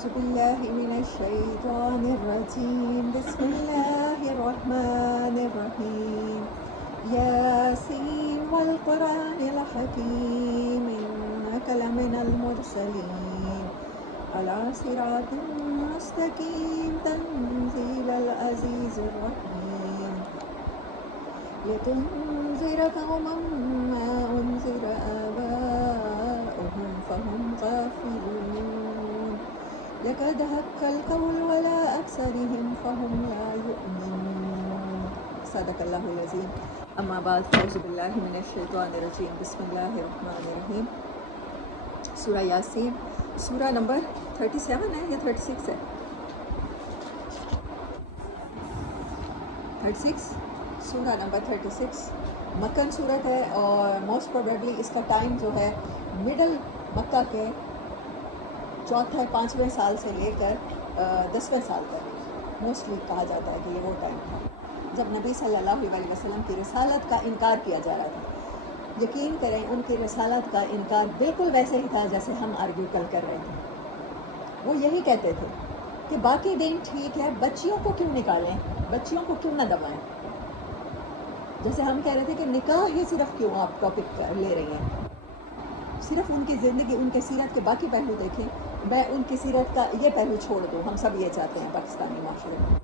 أعوذ بالله من الشيطان الرجيم بسم الله الرحمن الرحيم ياسين والقرآن الحكيم إنك لمن المرسلين على صراط مستقيم تنزيل العزيز الرحيم لتنذر قوما ما أنذر آباؤهم فهم غافلون يكاد حق القول ولا أكثرهم فهم لا يؤمنون صدق اللہ العظیم اما بعد اعوذ باللہ من الشیطان الرجیم بسم اللہ الرحمن الرحیم سورہ یاسین سورہ نمبر 37 ہے یا 36 ہے 36 سورہ نمبر 36 مکن صورت ہے اور موسٹ پروبیبلی اس کا ٹائم جو ہے مڈل مکہ کے چوتھے 5ویں سال سے لے کر 10ویں سال تک موسٹلی کہا جاتا ہے کہ یہ وہ ٹائم تھا جب نبی صلی اللہ علیہ وسلم کی رسالت کا انکار کیا جا رہا تھا. یقین کریں ان کی رسالت کا انکار بالکل ویسے ہی تھا جیسے ہم آرگیو کل کر رہے تھے. وہ یہی کہتے تھے کہ باقی دین ٹھیک ہے، بچیوں کو کیوں نکالیں، بچیوں کو کیوں نہ دبائیں. جیسے ہم کہہ رہے تھے کہ نکاح ہی صرف کیوں آپ ٹاپک لے رہی ہیں، صرف ان کی زندگی ان کے سیرت کے باقی پہلو دیکھیں. میں ان کی سیرت کا یہ پہلو چھوڑ دوں. ہم سب یہ چاہتے ہیں پاکستانی معاشرے میں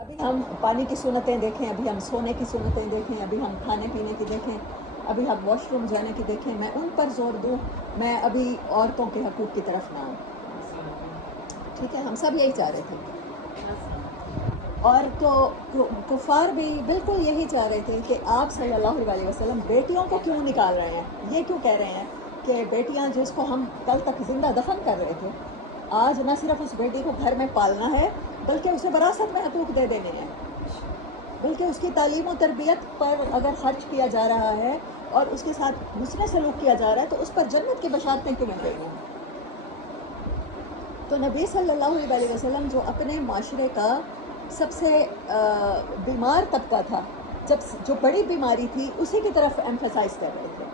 ابھی ہم پانی کی سنتیں دیکھیں، ابھی ہم سونے کی سنتیں دیکھیں، ابھی ہم کھانے پینے کی دیکھیں، ابھی ہم واش روم جانے کی دیکھیں. میں ان پر زور دوں، میں ابھی عورتوں کے حقوق کی طرف نہ آؤں. ٹھیک ہے، ہم سب یہی چاہ رہے تھے. اور تو کفار بھی بالکل یہی چاہ رہے تھے کہ آپ صلی اللہ علیہ وسلم بیٹیوں کو کیوں نکال رہے ہیں. یہ کیوں کہہ رہے ہیں کہ بیٹیاں جس کو ہم کل تک زندہ دفن کر رہے تھے، آج نہ صرف اس بیٹی کو گھر میں پالنا ہے بلکہ اسے وراثت میں حقوق دے دینے ہیں، بلکہ اس کی تعلیم و تربیت پر اگر خرچ کیا جا رہا ہے اور اس کے ساتھ حسن سلوک کیا جا رہا ہے تو اس پر جنت کی بشارتیں کیوں مل رہی ہیں. تو نبی صلی اللہ علیہ وسلم جو اپنے معاشرے کا سب سے بیمار طبقہ تھا، جو بڑی بیماری تھی اسی کی طرف ایمفیسائز کر رہے تھے.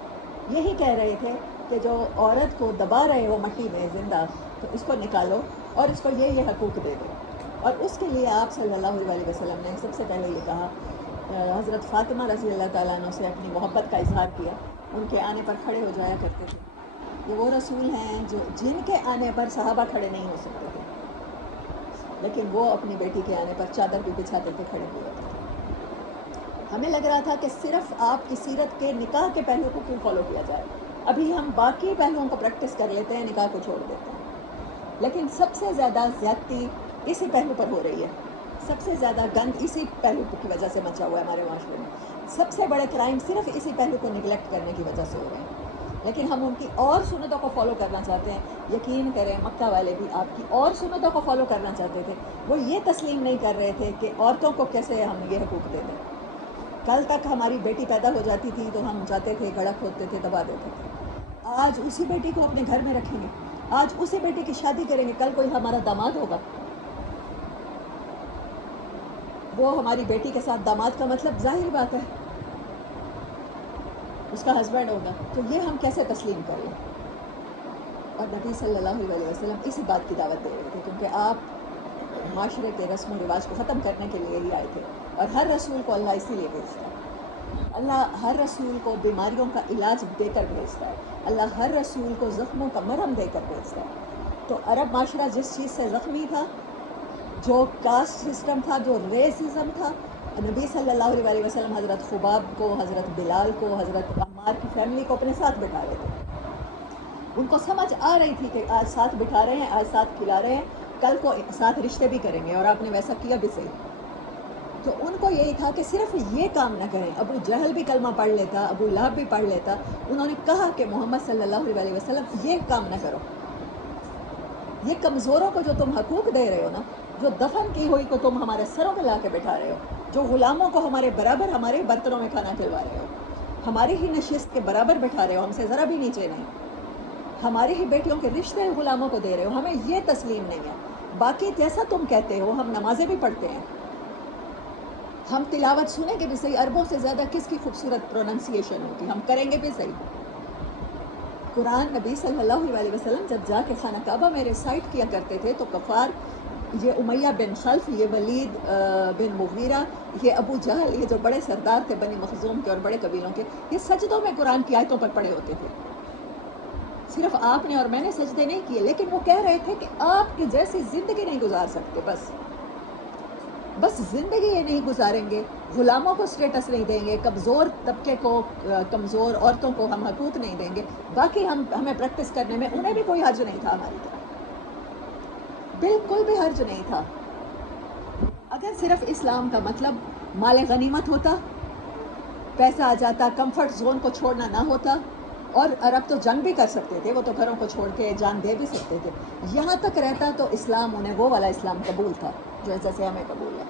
یہی کہہ رہے تھے کہ جو عورت کو دبا رہے ہو مٹی میں زندہ، تو اس کو نکالو اور اس کو یہ حقوق دے دو. اور اس کے لیے آپ صلی اللہ علیہ وسلم نے سب سے پہلے یہ کہا، حضرت فاطمہ رضی اللہ تعالیٰ عنہ سے اپنی محبت کا اظہار کیا. ان کے آنے پر کھڑے ہو جایا کرتے تھے. یہ وہ رسول ہیں جن کے آنے پر صحابہ کھڑے نہیں ہو سکتے تھے، لیکن وہ اپنی بیٹی کے آنے پر چادر بھی بچھاتے تھے، کھڑے ہوئے ہوتے تھے. ہمیں لگ رہا تھا کہ صرف آپ کی سیرت کے نکاح کے پہلو کو کیوں فالو کیا جائے. ابھی ہم باقی پہلوؤں کو پریکٹس کر لیتے ہیں، نکاح کو چھوڑ دیتے ہیں. لیکن سب سے زیادہ زیادتی اسی پہلو پر ہو رہی ہے. سب سے زیادہ گند اسی پہلو کی وجہ سے مچا ہوا ہے ہمارے معاشرے میں. سب سے بڑے کرائم صرف اسی پہلو کو نگلیکٹ کرنے کی وجہ سے ہو رہے ہیں. لیکن ہم ان کی اور سنتوں کو فالو کرنا چاہتے ہیں. یقین کریں مکہ والے بھی آپ کی اور سنتوں کو فالو کرنا چاہتے تھے. وہ یہ تسلیم نہیں کر رہے تھے کہ عورتوں کو کیسے ہم یہ حقوق دے دیں. کل تک ہماری بیٹی پیدا ہو جاتی تھی تو ہم جاتے تھے، گڑک ہوتے تھے، دبا دیتے تھے. آج اسی بیٹی کو اپنے گھر میں رکھیں گے، آج اسی بیٹی کی شادی کریں گے. کل کوئی ہمارا داماد ہوگا، وہ ہماری بیٹی کے ساتھ داماد کا مطلب ظاہر بات ہے اس کا ہسبینڈ ہوگا. تو یہ ہم کیسے تسلیم کریں. اور نبی صلی اللہ علیہ وسلم اسی بات کی دعوت دے رہے تھے، کیونکہ آپ معاشرے کے رسم و رواج کو ختم کرنے کے لیے ہی آئے تھے. اور ہر رسول کو اللہ اسی لیے بھیجتا ہے. اللہ ہر رسول کو بیماریوں کا علاج دے کر بھیجتا ہے. اللہ ہر رسول کو زخموں کا مرہم دے کر بھیجتا ہے. تو عرب معاشرہ جس چیز سے زخمی تھا، جو کاسٹ سسٹم تھا، جو ریسزم تھا، نبی صلی اللہ علیہ وسلم حضرت خباب کو، حضرت بلال کو، حضرت عمار کی فیملی کو اپنے ساتھ بٹھا رہے تھے. ان کو سمجھ آ رہی تھی کہ آج ساتھ بٹھا رہے ہیں، آج ساتھ کھلا رہے ہیں، کل کو ساتھ رشتے بھی کریں گے. اور آپ نے ویسا کیا بھی صحیح. تو ان کو یہی تھا کہ صرف یہ کام نہ کریں. ابو جہل بھی کلمہ پڑھ لیتا، ابو لہب بھی پڑھ لیتا. انہوں نے کہا کہ محمد صلی اللہ علیہ وسلم یہ کام نہ کرو. یہ کمزوروں کو جو تم حقوق دے رہے ہو نا، جو دفن کی ہوئی کو تم ہمارے سروں پہ لا کے بٹھا رہے ہو، جو غلاموں کو ہمارے برابر ہمارے برتنوں میں کھانا کھلوا رہے ہو، ہماری ہی نشست کے برابر بٹھا رہے ہو، ہم سے ذرا بھی نیچے نہیں، ہماری ہی بیٹیوں کے رشتے غلاموں کو دے رہے ہو. ہمیں یہ تسلیم نہیں ہے. باقی جیسا تم کہتے ہو، ہم نمازیں بھی پڑھتے ہیں، ہم تلاوت سنیں گے بھی صحیح. عربوں سے زیادہ کس کی خوبصورت پروننسیشن ہوتی، ہم کریں گے بھی صحیح. قرآن نبی صلی اللہ علیہ وسلم جب جا کے خانہ کعبہ میں ریسائٹ کیا کرتے تھے تو کفار، یہ امیہ بن خلف، یہ ولید بن مغیرہ، یہ ابو جہل، یہ جو بڑے سردار تھے بنی مخزوم کے اور بڑے قبیلوں کے، یہ سجدوں میں قرآن کی آیتوں پر پڑے ہوتے تھے. صرف آپ نے اور میں نے سجدے نہیں کیے، لیکن وہ کہہ رہے تھے کہ آپ کی جیسی زندگی نہیں گزار سکتے، بس زندگی یہ نہیں گزاریں گے، غلاموں کو سٹیٹس نہیں دیں گے، کمزور طبقے کو، کمزور عورتوں کو ہم حقوق نہیں دیں گے، باقی ہمیں پریکٹس کرنے میں انہیں بھی کوئی حرج نہیں تھا، ہماری طرح بالکل بھی حرج نہیں تھا. اگر صرف اسلام کا مطلب مال غنیمت ہوتا، پیسہ آ جاتا، کمفرٹ زون کو چھوڑنا نہ ہوتا، اور عرب تو جنگ بھی کر سکتے تھے، وہ تو گھروں کو چھوڑ کے جان دے بھی سکتے تھے، یہاں تک رہتا تو اسلام انہیں وہ والا اسلام قبول تھا جو جیسے ہمیں قبول ہے.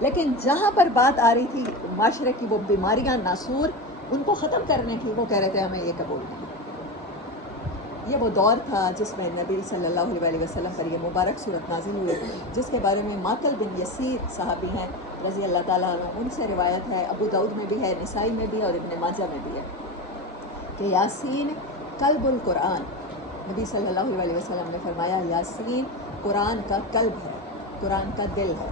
لیکن جہاں پر بات آ رہی تھی معاشرے کی وہ بیماریاں ناسور ان کو ختم کرنے کی، وہ کہہ رہے تھے ہمیں یہ قبول نہیں. یہ وہ دور تھا جس میں نبی صلی اللہ علیہ وسلم پر یہ مبارک صورت نازل ہوئی، جس کے بارے میں ماکل بن یسیر صحابی ہیں رضی اللہ تعالیٰ عنہ، ان سے روایت ہے، ابو داؤد میں بھی ہے، نسائی میں بھی ہے اور ابن ماجہ میں بھی ہے، کہ یاسین قلب القرآن، نبی صلی اللہ علیہ وسلم نے فرمایا یاسین قرآن کا قلب ہے، قرآن کا دل ہے.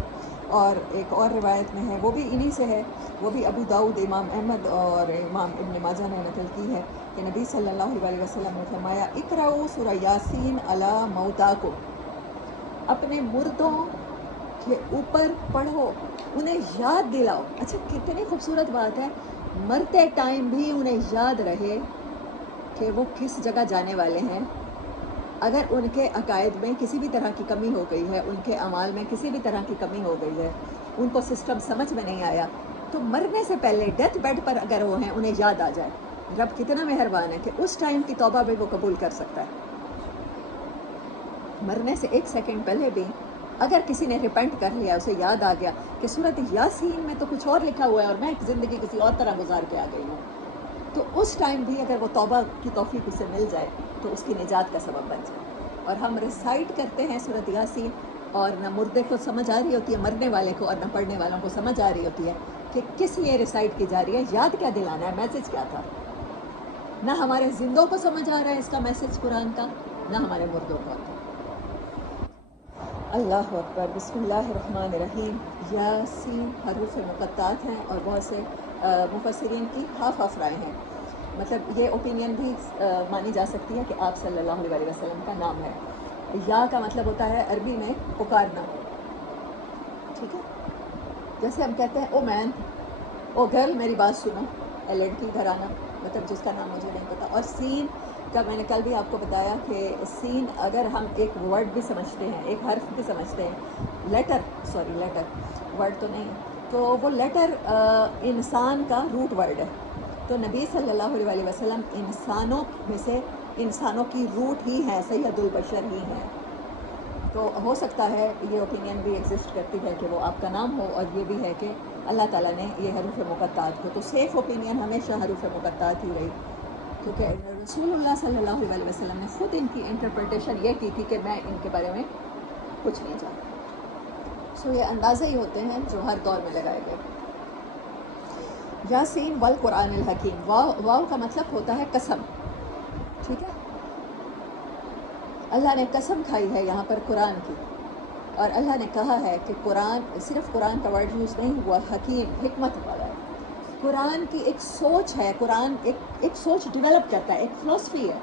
اور ایک اور روایت میں ہے، وہ بھی انہی سے ہے، وہ بھی ابو داؤد، امام احمد اور امام ابن ماجہ نے نقل کی ہے، کہ نبی صلی اللہ علیہ وسلم نے فرمایا اقرؤ سورہ یاسین علی موتاکم، اپنے مردوں کے اوپر پڑھو، انہیں یاد دلاؤ. اچھا کتنی خوبصورت بات ہے، مرتے ٹائم بھی انہیں یاد رہے کہ وہ کس جگہ جانے والے ہیں. اگر ان کے عقائد میں کسی بھی طرح کی کمی ہو گئی ہے، ان کے اعمال میں کسی بھی طرح کی کمی ہو گئی ہے، ان کو سسٹم سمجھ میں نہیں آیا، تو مرنے سے پہلے ڈیتھ بیڈ پر اگر وہ ہیں انہیں یاد آ جائے. رب کتنا مہربان ہے کہ اس ٹائم کی توبہ بھی وہ قبول کر سکتا ہے. مرنے سے ایک سیکنڈ پہلے بھی اگر کسی نے ریپینٹ کر لیا، اسے یاد آ گیا کہ سورۃ یاسین میں تو کچھ اور لکھا ہوا ہے اور میں ایک زندگی کسی اور طرح گزار کے آ گئی ہوں، تو اس ٹائم بھی اگر وہ توبہ کی توفیق اسے مل جائے تو اس کی نجات کا سبب بن جائے. اور ہم ریسائٹ کرتے ہیں سورۃ یاسین، اور نہ مردے کو سمجھ آ رہی ہوتی ہے، مرنے والے کو، اور نہ پڑھنے والوں کو سمجھ آ رہی ہوتی ہے کہ کس لیے ریسائٹ کی جا رہی ہے، یاد کیا دلانا ہے، میسج کیا تھا. نہ ہمارے زندوں کو سمجھ آ رہا ہے اس کا میسج قرآن کا، نہ ہمارے مردوں کو. اللہ اکبر، بسم اللہ الرحمن الرحیم. یاسین حروف مقطعات ہیں اور بہت سے مفسرین کی ہاف رائے ہیں. مطلب یہ اوپینین بھی مانی جا سکتی ہے کہ آپ صلی اللہ علیہ وسلم کا نام ہے. یا کا مطلب ہوتا ہے عربی میں پکارنا، ٹھیک ہے، جیسے ہم کہتے ہیں او مین، او گرل میری بات سنو، اے لڑکی گھر آنا، مطلب جس کا نام مجھے نہیں پتا. اور سین کا میں نے کل بھی آپ کو بتایا کہ سین اگر ہم ایک ورڈ بھی سمجھتے ہیں، ایک حرف بھی سمجھتے ہیں، لیٹر ورڈ تو نہیں، تو وہ لیٹر انسان کا روٹ ورڈ ہے. تو نبی صلی اللہ علیہ وسلم انسانوں میں سے، انسانوں کی روٹ ہی ہیں، سید البشر ہی ہیں. تو ہو سکتا ہے یہ اوپینین بھی ایگزسٹ کرتی ہے کہ وہ آپ کا نام ہو، اور یہ بھی ہے کہ اللہ تعالیٰ نے یہ حروف مقطعات کو، تو سیف اوپینین ہمیشہ حروف مقطعات ہی رہی، کیونکہ رسول اللہ صلی اللہ علیہ وسلم نے خود ان کی انٹرپریٹیشن یہ کی تھی کہ میں ان کے بارے میں کچھ نہیں جانتا. سو یہ اندازے ہی ہوتے ہیں جو ہر دور میں لگائے گئے. یاسین والقرآن الحکیم، واو کا مطلب ہوتا ہے قسم، ٹھیک ہے، اللہ نے قسم کھائی ہے یہاں پر قرآن کی، اور اللہ نے کہا ہے کہ قرآن، صرف قرآن کا ورڈ یوز نہیں ہوا، حکیم، حکمت والا ہے. قرآن کی ایک سوچ ہے، قرآن ایک سوچ ڈیولپ کرتا ہے، ایک فلسفی ہے.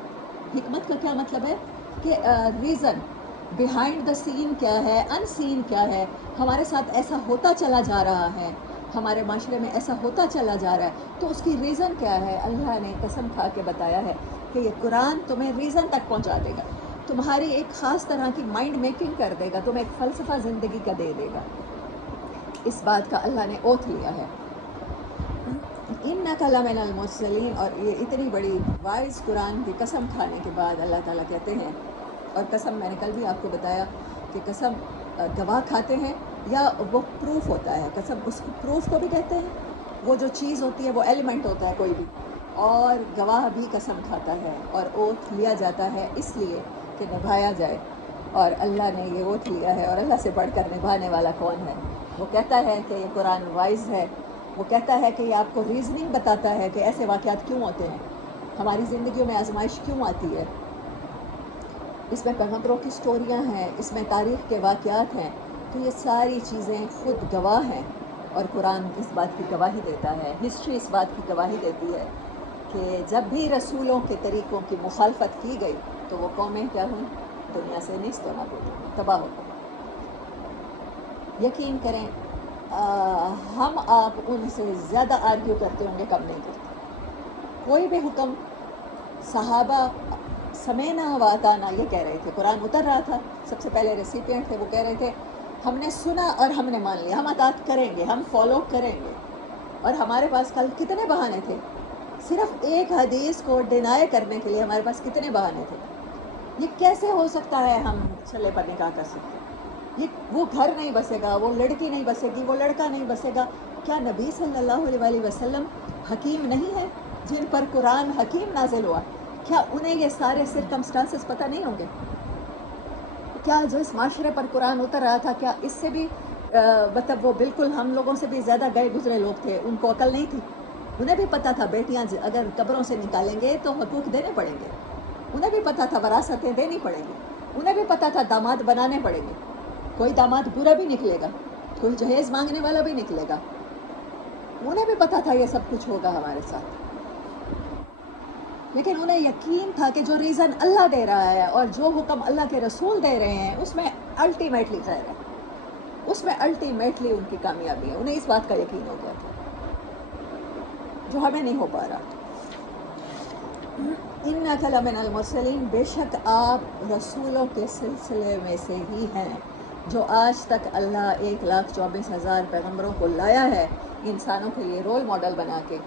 حکمت کا کیا مطلب ہے کہ ریزن بیہائنڈ دا سین کیا ہے، ان سین کیا ہے، ہمارے ساتھ ایسا ہوتا چلا جا رہا ہے، ہمارے معاشرے میں ایسا ہوتا چلا جا رہا ہے، تو اس کی ریزن کیا ہے. اللہ نے قسم کھا کے بتایا ہے کہ یہ قرآن تمہیں ریزن تک پہنچا دے گا، تمہاری ایک خاص طرح کی مائنڈ میکنگ کر دے گا، تمہیں ایک فلسفہ زندگی کا دے دے گا. اس بات کا اللہ نے اوتھ لیا ہے. اِنَّکَ لَمِنَ الْمُرْسَلِینَ، اور یہ اتنی بڑی وائز قرآن کی قسم کھانے کے بعد اللہ تعالیٰ کہتے ہیں، اور قسم میں نے کل بھی آپ کو بتایا کہ قسم گواہ کھاتے ہیں یا وہ پروف ہوتا ہے. قسم اس پروف کو بھی کہتے ہیں، وہ جو چیز ہوتی ہے وہ ایلیمنٹ ہوتا ہے کوئی بھی، اور گواہ بھی قسم کھاتا ہے، اور اوتھ لیا جاتا ہے اس لیے کہ نبھایا جائے. اور اللہ نے یہ اوتھ لیا ہے، اور اللہ سے بڑھ کر نبھانے والا کون ہے. وہ کہتا ہے کہ یہ قرآن وائز ہے، وہ کہتا ہے کہ یہ آپ کو ریزننگ بتاتا ہے کہ ایسے واقعات کیوں ہوتے ہیں. ہماری زندگیوں میں آزمائش کیوں آتی ہے؟ اس میں پیغمبروں کی سٹوریاں ہیں، اس میں تاریخ کے واقعات ہیں، تو یہ ساری چیزیں خود گواہ ہیں، اور قرآن اس بات کی گواہی دیتا ہے، ہسٹری اس بات کی گواہی دیتی ہے کہ جب بھی رسولوں کے طریقوں کی مخالفت کی گئی تو وہ قومیں کیا ہوئیں؟ دنیا سے نیست و نابود ہو گئیں، تباہ ہو گئیں۔ یقین کریں ہم آپ ان سے زیادہ آرگیو کرتے ہوں گے، کم نہیں کرتے۔ کوئی بھی حکم صحابہ سمینا و اطاعنا یہ کہہ رہے تھے، قرآن اتر رہا تھا، سب سے پہلے ریسیپینٹ تھے، وہ کہہ رہے تھے ہم نے سنا اور ہم نے مان لیا، ہم اطاعت کریں گے، ہم فالو کریں گے۔ اور ہمارے پاس کل کتنے بہانے تھے، صرف ایک حدیث کو ڈینائی کرنے کے لیے ہمارے پاس کتنے بہانے تھے۔ یہ کیسے ہو سکتا ہے ہم چھلے پر نکاح کر سکتے ہیں؟ یہ وہ گھر نہیں بسے گا، وہ لڑکی نہیں بسے گی، وہ لڑکا نہیں بسے گا۔ کیا نبی صلی اللہ علیہ وآلہ وسلم حکیم نہیں ہے جن پر قرآن حکیم نازل ہوا؟ کیا انہیں یہ سارے سرکمسٹانسز پتہ نہیں ہوں گے؟ کیا جس معاشرے پر قرآن اتر رہا تھا، کیا اس سے بھی مطلب وہ بالکل ہم لوگوں سے بھی زیادہ گئے گزرے لوگ تھے، ان کو عقل نہیں تھی؟ انہیں بھی پتہ تھا بیٹیاں اگر قبروں سے نکالیں گے تو حقوق دینے پڑیں گے، انہیں بھی پتہ تھا وراثتیں دینی پڑیں گی، انہیں بھی پتہ تھا داماد بنانے پڑیں گے، کوئی داماد برا بھی نکلے گا، کوئی جہیز مانگنے والا بھی نکلے گا، انہیں بھی پتہ تھا یہ سب کچھ ہوگا ہمارے ساتھ۔ لیکن انہیں یقین تھا کہ جو ریزن اللہ دے رہا ہے اور جو حکم اللہ کے رسول دے رہے ہیں اس میں الٹیمیٹلی خیر ہے، اس میں الٹیمیٹلی ان کی کامیابی ہے، انہیں اس بات کا یقین ہو گیا تھا جو ہمیں نہیں ہو پا رہا۔ اِنَّکَ لَمِنَ الْمُرْسَلِینَ، بے شک آپ رسولوں کے سلسلے میں سے ہی ہیں، جو آج تک اللہ 1,24,000 پیغمبروں کو لایا ہے انسانوں کے لیے رول ماڈل بنا کے،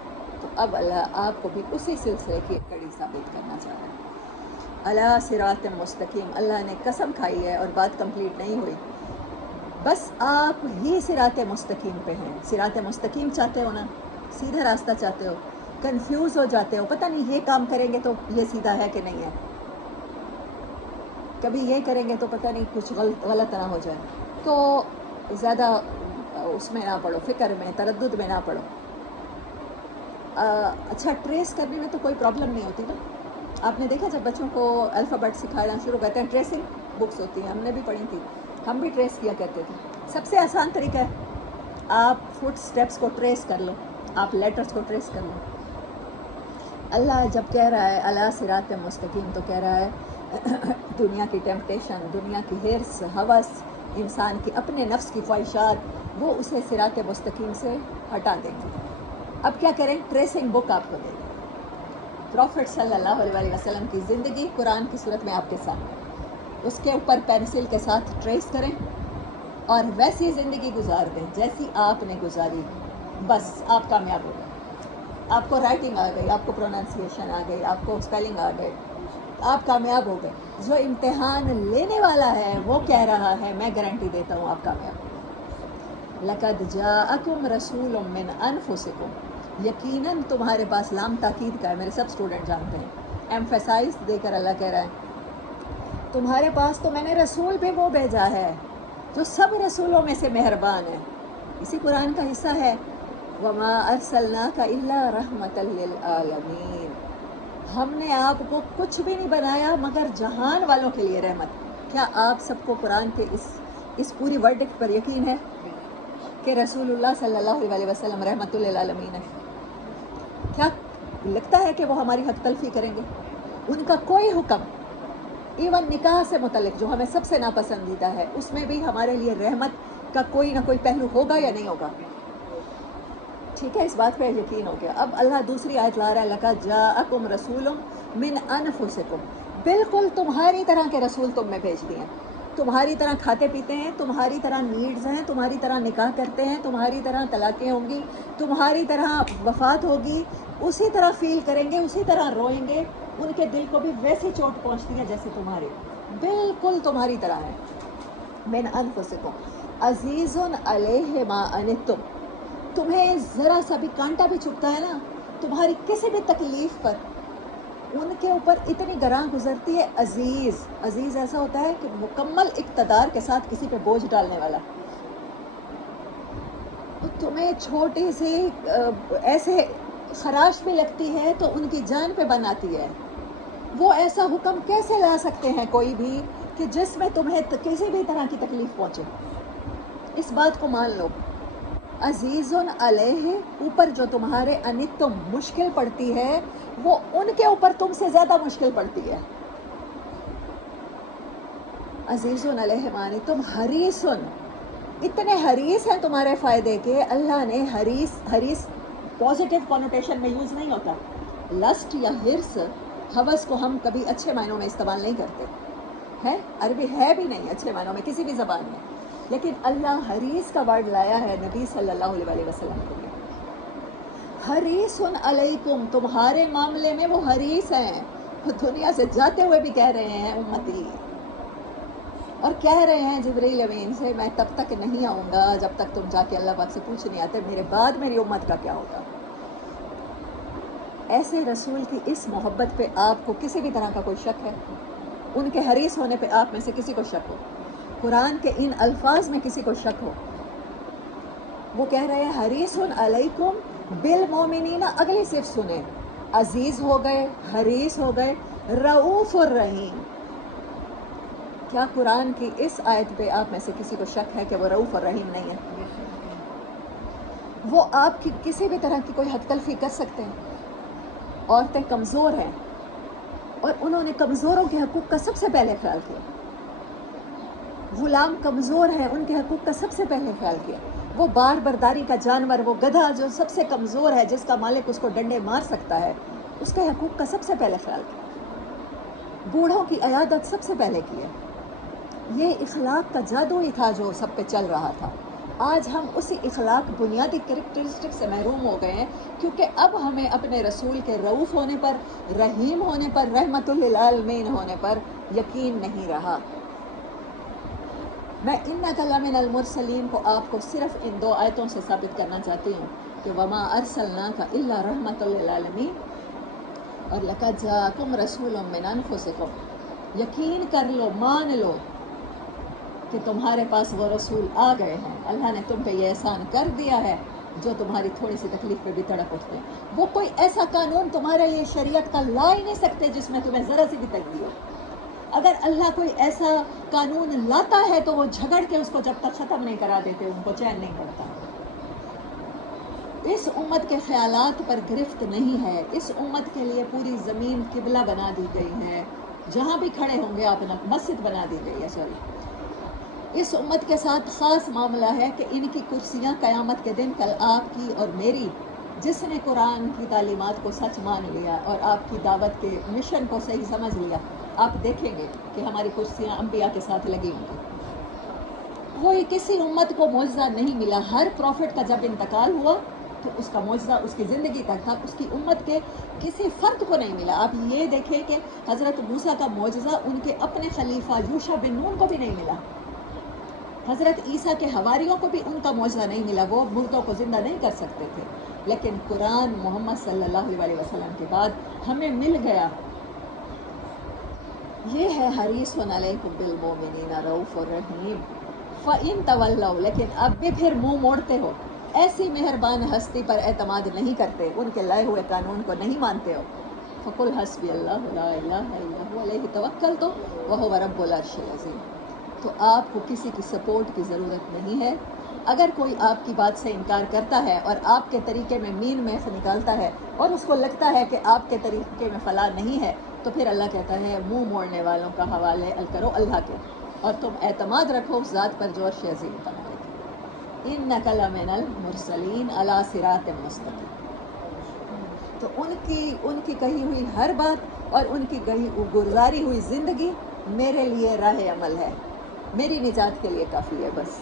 تو اب اللہ آپ کو بھی اسی سلسلے کی ایک کڑی ثابت کرنا چاہ رہا ہے۔ علی صراط مستقیم، اللہ نے قسم کھائی ہے اور بات کمپلیٹ نہیں ہوئی، بس آپ ہی صراط مستقیم پہ ہیں۔ صراط مستقیم چاہتے ہو نا، سیدھا راستہ چاہتے ہو، کنفیوز ہو جاتے ہو، پتہ نہیں یہ کام کریں گے تو یہ سیدھا ہے کہ نہیں ہے، کبھی یہ کریں گے تو پتہ نہیں کچھ غلط نہ ہو جائے، تو زیادہ اس میں نہ پڑو، فکر میں تردد میں نہ پڑو۔ اچھا، ٹریس کرنے میں تو کوئی پرابلم نہیں ہوتی نا۔ آپ نے دیکھا جب بچوں کو الفابیٹ سکھانا شروع کرتے ہیں، ٹریسنگ بکس ہوتی ہیں، ہم نے بھی پڑھی تھی، ہم بھی ٹریس کیا کرتے تھے۔ سب سے آسان طریقہ ہے آپ فٹ سٹیپس کو ٹریس کر لو، آپ لیٹرز کو ٹریس کر لو۔ اللہ جب کہہ رہا ہے اعلیٰ صراط مستقیم تو کہہ رہا ہے دنیا کی ٹیمپٹیشن، دنیا کی ہرس، ہوس، انسان کی اپنے نفس کی خواہشات، وہ اسے صراط مستقیم سے ہٹا دیں گے۔ اب کیا کریں؟ ٹریسنگ بک آپ کو دے دیں، پروفٹ صلی اللہ علیہ وآلہ وسلم کی زندگی قرآن کی صورت میں آپ کے سامنے، اس کے اوپر پینسل کے ساتھ ٹریس کریں اور ویسی زندگی گزار دیں جیسی آپ نے گزاری، بس آپ کامیاب ہو گئے۔ آپ کو رائٹنگ آ گئی، آپ کو پروننسیشن آ گئی، آپ کو اسپیلنگ آ گئی، آپ کامیاب ہو گئے۔ جو امتحان لینے والا ہے وہ کہہ رہا ہے میں گارنٹی دیتا ہوں آپ کامیاب ہو گئے۔ لَقَدْ جَاءَكُمْ رَسُولٌ مِّنْ أَنفُسِكُمْ، یقیناً تمہارے پاس، لام تاکید کا ہے، میرے سب اسٹوڈنٹ جانتے ہیں، ایمفیسائز دے کر اللہ کہہ رہا ہے تمہارے پاس تو میں نے رسول بھی وہ بھیجا ہے جو سب رسولوں میں سے مہربان ہے۔ اسی قرآن کا حصہ ہے وَمَا أَرْسَلْنَاكَ إِلَّا رَحْمَةً لِّلْعَالَمِينَ، ہم نے آپ کو کچھ بھی نہیں بنایا مگر جہان والوں کے لیے رحمت۔ کیا آپ سب کو قرآن کے اس پوری ورڈکٹ پر یقین ہے کہ رسول اللہ صلی اللہ علیہ وسلم رحمۃ للعالمین ہے؟ کیا لگتا ہے کہ وہ ہماری حق تلفی کریں گے؟ ان کا کوئی حکم، ایون نکاح سے متعلق جو ہمیں سب سے ناپسندیدہ ہے، اس میں بھی ہمارے لیے رحمت کا کوئی نہ کوئی پہلو ہوگا یا نہیں ہوگا؟ ٹھیک ہے، اس بات پہ یقین ہو گیا۔ اب اللہ دوسری آیت لا رہا ہے لَقَدْ جَاءَكُمْ رَسُولٌ مِّنْ أَنفُسِكُمْ، بالکل تمہاری طرح کے رسول تم میں بھیج دیے ہیں، تمہاری طرح کھاتے پیتے ہیں، تمہاری طرح نیڈز ہیں، تمہاری طرح نکاح کرتے ہیں، تمہاری طرح طلاقیں ہوں گی، تمہاری طرح وفات ہوگی، اسی طرح فیل کریں گے، اسی طرح روئیں گے، ان کے دل کو بھی ویسی چوٹ پہنچتی ہے جیسے تمہارے، بالکل تمہاری طرح ہے۔ من انفسکم عزیز علیہ ما عنتم، تمہیں ذرا سا بھی کانٹا بھی چھپتا ہے نا تمہاری کسی بھی تکلیف پر، ان کے اوپر اتنی گراں گزرتی ہے۔ عزیز، عزیز ایسا ہوتا ہے کہ مکمل اقتدار کے ساتھ کسی پہ بوجھ ڈالنے والا، تمہیں چھوٹی سی ایسے خراش بھی لگتی ہے تو ان کی جان پہ بناتی ہے. وہ ایسا حکم کیسے لا سکتے ہیں کوئی بھی کہ جس میں تمہیں کسی بھی طرح کی تکلیف پہنچے؟ اس بات کو مان لو. عزیز علیہ، اوپر جو تمہارے انتم مشکل پڑتی ہے وہ ان کے اوپر تم سے زیادہ مشکل پڑتی ہے. عزیز علیہ مانی تم حریصن، اتنے حریص ہیں تمہارے فائدے کے. اللہ نے حریص پازیٹیو کونوٹیشن میں یوز نہیں ہوتا. لسٹ یا ہرس، ہوس کو ہم کبھی اچھے معنوں میں استعمال نہیں کرتے ہے، عربی ہے بھی نہیں اچھے معنوں میں کسی بھی زبان میں. لیکن اللہ حریص کا ورڈ لایا ہے نبی صلی اللہ علیہ وسلم کے لیے. حریصن علیکم، تمہارے معاملے میں وہ حریص ہیں. وہ دنیا سے جاتے ہوئے بھی کہہ رہے ہیں امتی، اور کہہ رہے ہیں جبریل امین سے میں تب تک نہیں آؤں گا جب تک تم جا کے اللہ پاک سے پوچھ نہیں آتے میرے بعد میری امت کا کیا ہوگا. ایسے رسول کی اس محبت پہ آپ کو کسی بھی طرح کا کوئی شک ہے؟ ان کے حریص ہونے پہ آپ میں سے کسی کو شک ہو؟ قرآن کے ان الفاظ میں کسی کو شک ہو؟ وہ کہہ رہے ہیں حریص علیکم بالمومنین. اگلی صرف سنیں، عزیز ہو گئے، حریص ہو گئے، رؤوف الرحیم. کیا قرآن کی اس آیت پہ آپ میں سے کسی کو شک ہے کہ وہ رؤوف الرحیم نہیں ہے؟ وہ آپ کی کسی بھی طرح کی کوئی حد تلفی کر سکتے ہیں؟ عورتیں کمزور ہیں اور انہوں نے کمزوروں کے حقوق کا سب سے پہلے خیال کیا. غلام کمزور ہیں، ان کے حقوق کا سب سے پہلے خیال کیا. وہ بار برداری کا جانور، وہ گدھا جو سب سے کمزور ہے، جس کا مالک اس کو ڈنڈے مار سکتا ہے، اس کے حقوق کا سب سے پہلے خیال کیا. بوڑھوں کی عیادت سب سے پہلے کی ہے. یہ اخلاق کا جادو ہی تھا جو سب پہ چل رہا تھا. آج ہم اسی اخلاق بنیادی کریکٹرسٹک سے محروم ہو گئے ہیں، کیونکہ اب ہمیں اپنے رسول کے رؤوف ہونے پر، رحیم ہونے پر، رحمت للعالمین ہونے پر یقین نہیں رہا. میں اِنَّکَ لَمِنَ الْمُرْسَلِینَ کو آپ کو صرف ان دو آیتوں سے ثابت کرنا چاہتی ہوں کہ وَمَا أَرْسَلْنَاكَ إِلَّا رَحْمَةً لِلْعَالَمِينَ، اور لَقَدْ جَاءَكُمْ رَسُولٌ مِّنْ أَنفُسِكُمْ. یقین کر لو، مان لو کہ تمہارے پاس وہ رسول آ گئے ہیں. اللہ نے تم پہ یہ احسان کر دیا ہے جو تمہاری تھوڑی سی تکلیف پہ بھی تڑپ اٹھتے ہیں. وہ کوئی ایسا قانون تمہارے لیے شریعت کا لا ہی نہیں سکتے جس میں تمہیں ذرا سی بھی تنگی ہو. اگر اللہ کوئی ایسا قانون لاتا ہے تو وہ جھگڑ کے اس کو جب تک ختم نہیں کرا دیتے ان کو چین نہیں پڑتا. اس امت کے خیالات پر گرفت نہیں ہے. اس امت کے لیے پوری زمین قبلہ بنا دی گئی ہے. جہاں بھی کھڑے ہوں گے آپ مسجد بنا دی گئی ہے. سوری، اس امت کے ساتھ خاص معاملہ ہے کہ ان کی کرسیاں قیامت کے دن کل آپ کی اور میری، جس نے قرآن کی تعلیمات کو سچ مان لیا اور آپ کی دعوت کے مشن کو صحیح سمجھ لیا، آپ دیکھیں گے کہ ہماری کرسیاں انبیاء کے ساتھ لگی ہوں گی. کوئی کسی امت کو معجزہ نہیں ملا. ہر پروفٹ کا جب انتقال ہوا تو اس کا معجزہ اس کی زندگی تک تھا، اس کی امت کے کسی فرد کو نہیں ملا. آپ یہ دیکھیں کہ حضرت موسیٰ کا معجزہ ان کے اپنے خلیفہ یوشع بن نون کو بھی نہیں ملا. حضرت عیسیٰ کے حواریوں کو بھی ان کا معجزہ نہیں ملا. وہ مردوں کو زندہ نہیں کر سکتے تھے. لیکن قرآن محمد صلی اللہ علیہ وسلم کے بعد ہمیں مل گیا. یہ ہے حریص علیکم بالمؤمنین رؤوف الرحیم. فَإِن تَوَلَّوْا، لیکن اب بھی پھر منہ موڑتے ہو، ایسی مہربان ہستی پر اعتماد نہیں کرتے، ان کے لائے ہوئے قانون کو نہیں مانتے ہو. فَقُلْ حَسْبِيَ اللَّهُ لَا إِلَٰهَ إِلَّا هُوَ عَلَيْهِ تَوَكَّلْتُ وَهُوَ رَبُّ الْعَرْشِ الْعَظِيمِ. تو آپ کو کسی کی سپورٹ کی ضرورت نہیں ہے. اگر کوئی آپ کی بات سے انکار کرتا ہے اور آپ کے طریقے میں مین میخ نکالتا ہے اور اس کو لگتا ہے کہ آپ کے طریقے میں فلاح نہیں ہے، تو پھر اللہ کہتا ہے منہ موڑنے والوں کا حوالے کرو اللہ کے، اور تم اعتماد رکھو اس ذات پر جو عرش عظیم کا مالک ہے. اِنَّکَ لَمِنَ الْمُرْسَلِينَ عَلَىٰ صِرَاطٍ مُّسْتَقِيمٍ. تو ان کی کہی ہوئی ہر بات اور ان کی گزاری ہوئی زندگی میرے لیے راہ عمل ہے، میری نجات کے لیے کافی ہے. بس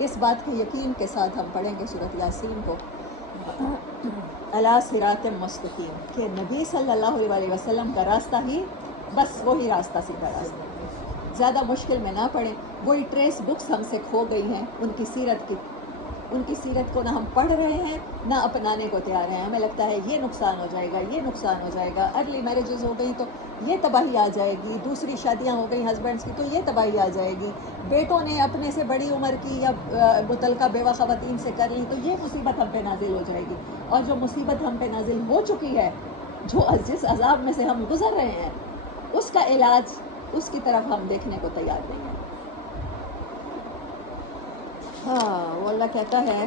اس بات کے یقین کے ساتھ ہم پڑھیں گے سورۃ یاسین کو، علی صراط مستقیم، کہ نبی صلی اللہ علیہ وسلم کا راستہ ہی بس وہی راستہ سیدھا راستہ. زیادہ مشکل میں نہ پڑھیں. وہی ٹریس بکس ہم سے کھو گئی ہیں ان کی سیرت کی. ان کی سیرت کو نہ ہم پڑھ رہے ہیں نہ اپنانے کو تیار ہیں. ہمیں لگتا ہے یہ نقصان ہو جائے گا، یہ نقصان ہو جائے گا، ارلی میرجز ہو گئی تو یہ تباہی آ جائے گی، دوسری شادیاں ہو گئی ہسبینڈس کی تو یہ تباہی آ جائے گی، بیٹوں نے اپنے سے بڑی عمر کی یا متعلقہ بیوہ خواتین سے کر لی تو یہ مصیبت ہم پہ نازل ہو جائے گی. اور جو مصیبت ہم پہ نازل ہو چکی ہے، جس عذاب میں سے ہم گزر رہے ہیں، اس کا علاج، اس کی طرف ہم دیکھنے کو تیار نہیں ہیں. ہاں وہ اللہ کہتا ہے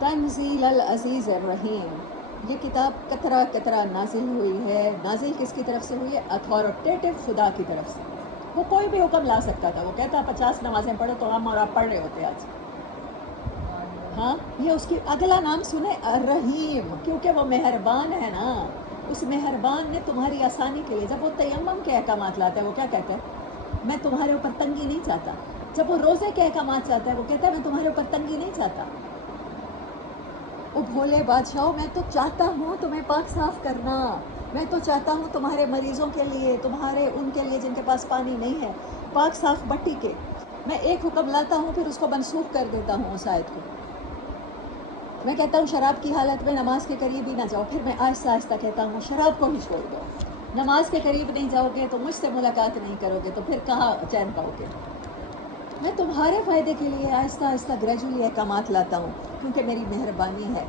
تنزیل العزیز الرحیم، یہ کتاب قطرہ قطرہ نازل ہوئی ہے. نازل کس کی طرف سے ہوئی ہے؟ اتھارٹیٹو خدا کی طرف سے. وہ کوئی بھی حکم لا سکتا تھا. وہ کہتا 50 نمازیں پڑھو تو ہم اور آپ پڑھ رہے ہوتے آج. ہاں یہ اس کی اگلا نام سنے الرحیم، کیونکہ وہ مہربان ہے نا. اس مہربان نے تمہاری آسانی کے لیے، جب وہ تیمم کے احکامات لاتا ہے وہ کیا کہتا ہے؟ میں تمہارے اوپر تنگی نہیں چاہتا. جب وہ روزے کے احکامات چاہتا ہے وہ کہتا ہے میں تمہارے اوپر تنگی نہیں چاہتا. او بھولے بادشاہوں، میں تو چاہتا ہوں تمہیں پاک صاف کرنا. میں تو چاہتا ہوں تمہارے مریضوں کے لیے، تمہارے ان کے لیے جن کے پاس پانی نہیں ہے، پاک صاف بٹی کے. میں ایک حکم لاتا ہوں پھر اس کو منسوخ کر دیتا ہوں اس آیت کو. میں کہتا ہوں شراب کی حالت میں نماز کے قریب ہی نہ جاؤ، پھر میں آہستہ آہستہ کہتا ہوں شراب کو ہی چھوڑ دو. نماز کے قریب نہیں جاؤ گے تو مجھ سے ملاقات نہیں کرو گے تو پھر کہاں چین پاؤ گے. میں تمہارے فائدے کے لیے آہستہ آہستہ گریجولی احکامات لاتا ہوں کیونکہ میری مہربانی ہے.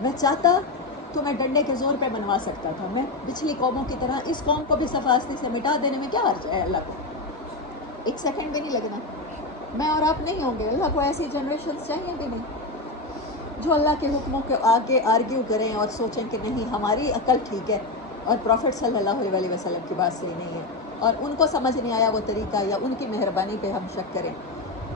میں چاہتا تو میں ڈنڈے کے زور پہ منوا سکتا تھا. میں پچھلی قوموں کی طرح اس قوم کو بھی صفاستی سے مٹا دینے میں کیا حرج ہے اللہ کو؟ ایک سیکنڈ بھی نہیں لگنا. میں اور آپ نہیں ہوں گے. اللہ کو ایسی جنریشنز چاہیے بھی نہیں جو اللہ کے حکموں کے آگے آرگیو کریں اور سوچیں کہ نہیں ہماری عقل ٹھیک ہے اور پروفٹ صلی اللہ علیہ وسلم کی بات صحیح نہیں ہے اور ان کو سمجھ نہیں آیا وہ طریقہ یا ان کی مہربانی پہ ہم شک کریں.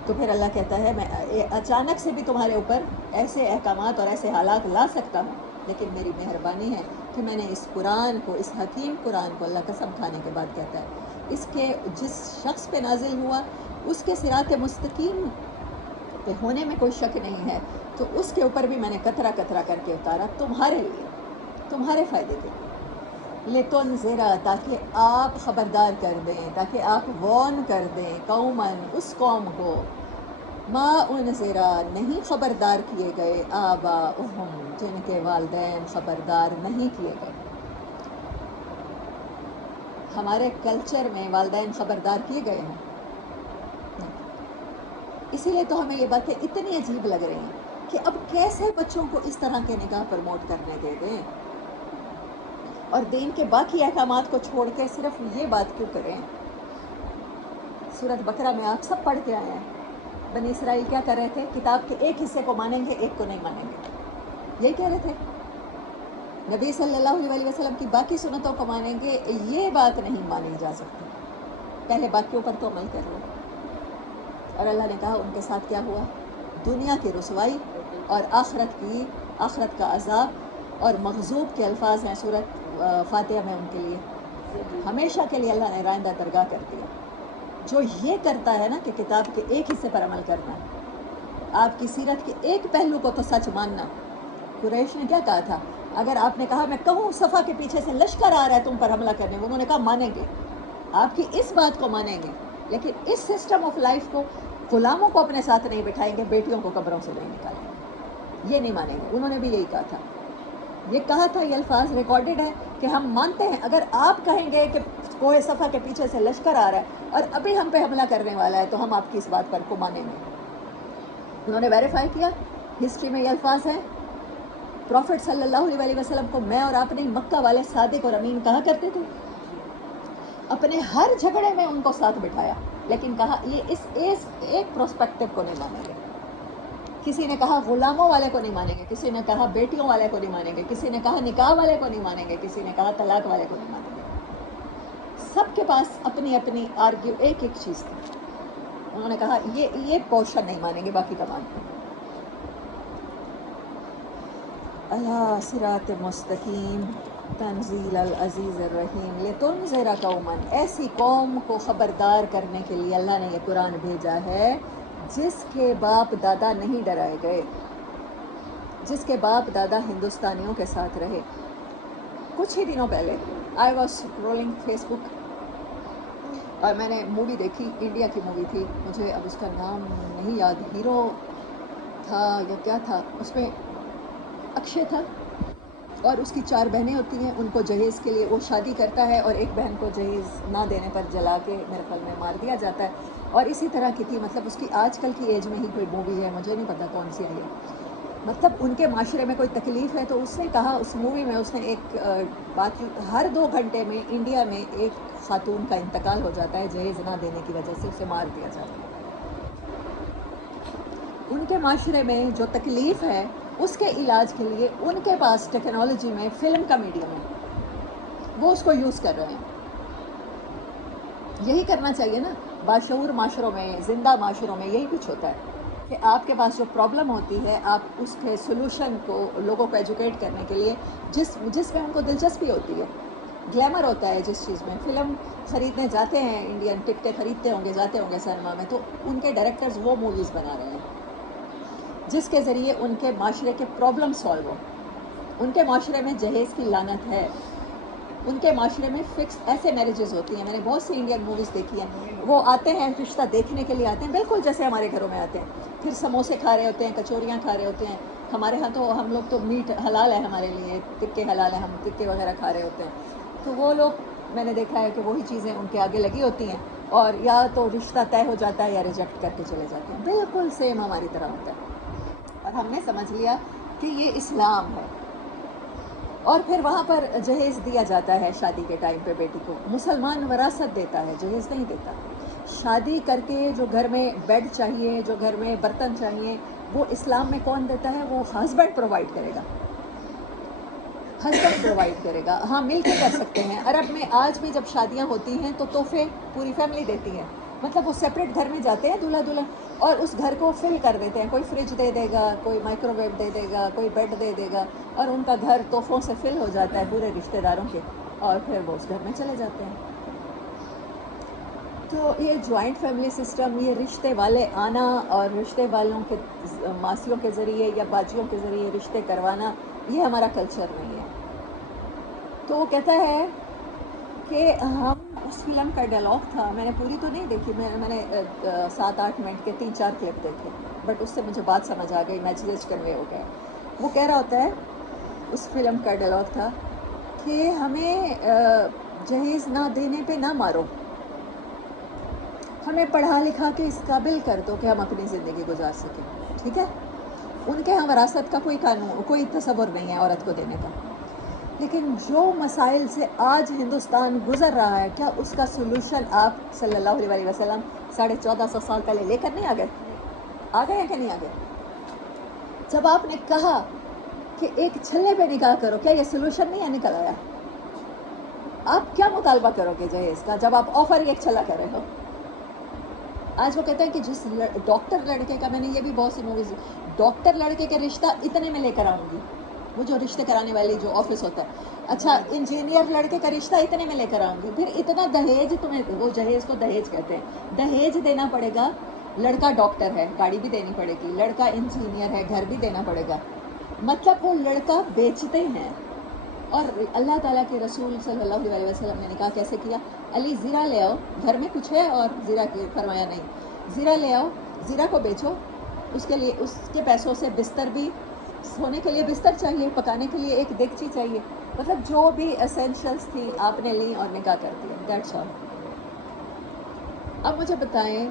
تو پھر اللہ کہتا ہے میں اچانک سے بھی تمہارے اوپر ایسے احکامات اور ایسے حالات لا سکتا ہوں، لیکن میری مہربانی ہے کہ میں نے اس قرآن کو، اس حکیم قرآن کو، اللہ قسم کھانے کے بعد کہتا ہے، اس کے جس شخص پہ نازل ہوا اس کے صراط مستقیم پہ ہونے میں کوئی شک نہیں ہے، تو اس کے اوپر بھی میں نے قطرہ قطرہ کر کے اتارا تمہارے لیے، تمہارے فائدے کے لیے. لتنذرا، تاکہ آپ خبردار کر دیں، تاکہ آپ وارن کر دیں، قوماً، اس قوم کو، ما انذرا، نہیں خبردار کیے گئے، آباؤہم، جن کے والدین خبردار نہیں کیے گئے. ہمارے کلچر میں والدین خبردار کیے گئے ہیں، اسی لیے تو ہمیں یہ باتیں اتنی عجیب لگ رہی ہیں کہ اب کیسے بچوں کو اس طرح کے نکاح پروموٹ کرنے دے دیں اور دین کے باقی احکامات کو چھوڑ کے صرف یہ بات کیوں کریں. سورۃ بقرہ میں آپ سب پڑھ کے آئے ہیں، بنی اسرائیل کیا کر رہے تھے؟ کتاب کے ایک حصے کو مانیں گے، ایک کو نہیں مانیں گے. یہی کہہ رہے تھے. نبی صلی اللہ علیہ وسلم کی باقی سنتوں کو مانیں گے، یہ بات نہیں مانی جا سکتی. پہلے باقیوں پر تو عمل کر لو. اور اللہ نے کہا ان کے ساتھ کیا ہوا؟ دنیا کی رسوائی اور آخرت کا عذاب. اور مغضوب کے الفاظ ہیں سورۃ فاتحہ میں ان کے لیے ہمیشہ کے لیے اللہ نے رائندہ درگاہ کر دیا. جو یہ کرتا ہے نا کہ کتاب کے ایک حصے پر عمل کرنا، آپ کی سیرت کے ایک پہلو کو تو سچ ماننا. قریش نے کیا کہا تھا؟ اگر آپ نے کہا میں کہوں صفا کے پیچھے سے لشکر آ رہا ہے تم پر حملہ کرنے، انہوں نے کہا مانیں گے، آپ کی اس بات کو مانیں گے، لیکن اس سسٹم آف لائف کو، غلاموں کو اپنے ساتھ نہیں بٹھائیں گے، بیٹیوں کو قبروں سے نہیں نکالیں گے، یہ نہیں مانیں گے. انہوں نے بھی یہی کہا تھا. یہ کہا تھا، یہ الفاظ ریکارڈڈ ہے کہ ہم مانتے ہیں اگر آپ کہیں گے کہ کوہ صفا کے پیچھے سے لشکر آ رہا ہے اور ابھی ہم پہ حملہ کرنے والا ہے تو ہم آپ کی اس بات پر کو مانیں گے. انہوں نے ویریفائی کیا، ہسٹری میں یہ الفاظ ہیں. پروفٹ صلی اللہ علیہ وسلم کو میں اور آپ نہیں، مکہ والے صادق اور امین کہا کرتے تھے. اپنے ہر جھگڑے میں ان کو ساتھ بٹھایا، لیکن کہا یہ اس ایک پروسپیکٹو کو نہیں مانیں گے. کسی نے کہا غلاموں والے کو نہیں مانیں گے، کسی نے کہا بیٹیوں والے کو نہیں مانیں گے، کسی نے کہا نکاح والے کو نہیں مانیں گے، کسی نے کہا طلاق والے کو نہیں مانیں گے. سب کے پاس اپنی اپنی آرگیو ایک چیز تھی. انہوں نے کہا یہ پورشن نہیں مانیں گے، باقی کا مانتے ہیں. اللہ صراط مستقیم، تنزیل العزیز الرحیم. لتنذر قوما، ایسی قوم کو خبردار کرنے کے لیے اللہ نے یہ قرآن بھیجا ہے جس کے باپ دادا نہیں ڈرائے گئے، جس کے باپ دادا ہندوستانیوں کے ساتھ رہے. کچھ ہی دنوں پہلے آئی واز اسکرولنگ فیس بک، اور میں نے مووی دیکھی، انڈیا کی مووی تھی، مجھے اب اس کا نام نہیں یاد، ہیرو تھا یا کیا تھا، اس میں اکشے تھا، اور اس کی 4 بہنیں ہوتی ہیں، ان کو جہیز کے لیے وہ شادی کرتا ہے، اور ایک بہن کو جہیز نہ دینے پر جلا کے میرے خیال میں مار دیا جاتا ہے، اور اسی طرح کی تھی، مطلب اس کی آج کل کی ایج میں ہی کوئی مووی ہے، مجھے نہیں پتا کون سی ہے، مطلب ان کے معاشرے میں کوئی تکلیف ہے، تو اس نے کہا اس مووی میں، اس نے ایک بات، ہر 2 گھنٹے میں انڈیا میں ایک خاتون کا انتقال ہو جاتا ہے جہیز نہ دینے کی وجہ سے، اسے مار دیا جاتا ہے۔ ان کے معاشرے میں جو تکلیف ہے اس کے علاج کے لیے ان کے پاس ٹیکنالوجی میں فلم کا میڈیم ہے، وہ اس کو یوز کر رہے ہیں۔ یہی کرنا چاہیے نا، باشعور معاشروں میں، زندہ معاشروں میں یہی کچھ ہوتا ہے کہ آپ کے پاس جو پرابلم ہوتی ہے، آپ اس کے سلوشن کو لوگوں کو ایجوکیٹ کرنے کے لیے، جس میں ان کو دلچسپی ہوتی ہے، گلیمر ہوتا ہے جس چیز میں، فلم خریدنے جاتے ہیں، انڈین ٹکٹیں خریدتے ہوں گے، جاتے ہوں گے سینما میں، تو ان کے ڈائریکٹرز وہ موویز بنا رہے ہیں جس کے ذریعے ان کے معاشرے کے پرابلم سالو ہو۔ ان کے معاشرے میں جہیز کی لعنت ہے، ان کے معاشرے میں فکس ایسے میرجز ہوتی ہیں، میں نے بہت سی انڈین موویز دیکھی ہیں، وہ آتے ہیں رشتہ دیکھنے کے لیے آتے ہیں، بالکل جیسے ہمارے گھروں میں آتے ہیں، پھر سموسے کھا رہے ہوتے ہیں، کچوریاں کھا رہے ہوتے ہیں، ہمارے ہاں تو ہم لوگ تو میٹ حلال ہے ہمارے لیے، ٹکے حلال ہیں، ہم ٹکے وغیرہ کھا رہے ہوتے ہیں، تو وہ لوگ میں نے دیکھا ہے کہ وہی چیزیں ان کے آگے لگی ہوتی ہیں، اور یا تو رشتہ طے ہو جاتا ہے یا ریجیکٹ کر کے چلے جاتے ہیں، بالکل سیم ہماری طرح ہوتا ہے، اور ہم نے سمجھ لیا کہ یہ اسلام ہے، اور پھر وہاں پر جہیز دیا جاتا ہے شادی کے ٹائم پہ بیٹی کو، مسلمان وراثت دیتا ہے، جہیز نہیں دیتا۔ شادی کر کے جو گھر میں بیڈ چاہیے، جو گھر میں برتن چاہیے، وہ اسلام میں کون دیتا ہے؟ وہ ہسبینڈ پرووائڈ کرے گا، ہسبینڈ پرووائڈ کرے گا، ہاں مل کے کر سکتے ہیں۔ عرب میں آج بھی جب شادیاں ہوتی ہیں تو تحفے پوری فیملی دیتی ہے، مطلب وہ سیپریٹ گھر میں جاتے ہیں دولہا دلہن، اور اس گھر کو فل کر دیتے ہیں، کوئی فریج دے دے گا، کوئی مائکرو ویو دے دے گا، کوئی بیڈ دے دے گا، اور ان کا گھر تحفوں سے فل ہو جاتا ہے پورے رشتہ داروں کے، اور پھر وہ اس گھر میں چلے جاتے ہیں۔ تو یہ جوائنٹ فیملی سسٹم، یہ رشتے والے آنا اور رشتے والوں کے ماسیوں کے ذریعے یا باجیوں کے ذریعے رشتے کروانا، یہ ہمارا کلچر نہیں ہے۔ تو وہ کہتا ہے کہ ہم، اس فلم کا ڈائلاگ تھا، میں نے پوری تو نہیں دیکھی، میں نے 7-8 منٹ کے 3-4 کلپ دیکھے، بٹ اس سے مجھے بات سمجھ آ گئی، میسیج کنوے ہو گیا۔ وہ کہہ رہا ہوتا ہے، اس فلم کا ڈائلاگ تھا کہ ہمیں جہیز نہ دینے پہ نہ مارو، ہمیں پڑھا لکھا کے اس قابل کر دو کہ ہم اپنی زندگی گزار سکیں، ٹھیک ہے؟ ان کے ہم وراثت کا کوئی قانون، کوئی تصور نہیں ہے عورت کو دینے کا، لیکن جو مسائل سے آج ہندوستان گزر رہا ہے، کیا اس کا سلوشن آپ صلی اللہ علیہ وسلم 1450 سال پہلے لے کر نہیں آ گئے؟ آ گئے ہیں کہ نہیں آ گئے؟ جب آپ نے کہا کہ ایک چھلے پہ نکاح کرو، کیا یہ سلوشن نہیں ہے نکل آیا؟ آپ کیا مطالبہ کرو گے جہیز کا جب آپ آفر ایک چھلا کر رہے ہو؟ آج وہ کہتے ہیں کہ جس ڈاکٹر لڑکے کا، میں نے یہ بھی بہت سی موویز، ڈاکٹر لڑکے کا رشتہ اتنے میں لے کر آؤں گی، وہ جو رشتے کرانے والی جو آفس ہوتا ہے، اچھا انجینئر لڑکے کا رشتہ اتنے میں لے کر آؤں گی، پھر اتنا دہیج، تمہیں وہ جہیز کو دہیج کہتے ہیں، دہیج دینا پڑے گا، لڑکا ڈاکٹر ہے گاڑی بھی دینی پڑے گی، لڑکا انجینئر ہے گھر بھی دینا پڑے گا، مطلب وہ لڑکا بیچتے ہیں۔ اور اللہ تعالیٰ کے رسول صلی اللہ علیہ وسلم نے نکاح کیسے کیا؟ علی زیرہ لے آؤ، گھر میں کچھ ہے اور زیرہ کی فرمایا نہیں، زیرہ لے آؤ، زیرہ کو بیچو، اس کے لیے اس کے پیسوں سے بستر بھی، سونے کے لیے بستر چاہیے، پکانے کے لیے ایک دیگچی چاہیے، مطلب جو بھی اسینشلس تھی آپ نے لی اور نکاح کر دیا، دیٹس آل۔ اب مجھے بتائیں،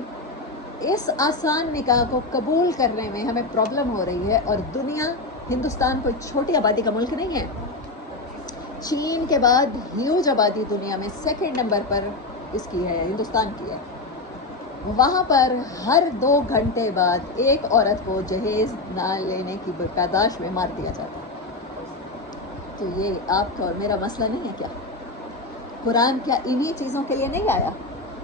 اس آسان نکاح کو قبول کرنے میں ہمیں پرابلم ہو رہی ہے، اور دنیا، ہندوستان کوئی چھوٹی آبادی کا ملک نہیں ہے، چین کے بعد ہیوج آبادی دنیا میں 2nd نمبر پر اس کی ہے، ہندوستان کی ہے، وہاں پر ہر 2 گھنٹے بعد ایک عورت کو جہیز نہ لینے کی پاداش میں مار دیا جاتا ہے۔ تو یہ آپ کا اور میرا مسئلہ نہیں ہے کیا؟ قرآن کیا انہی چیزوں کے لیے نہیں آیا؟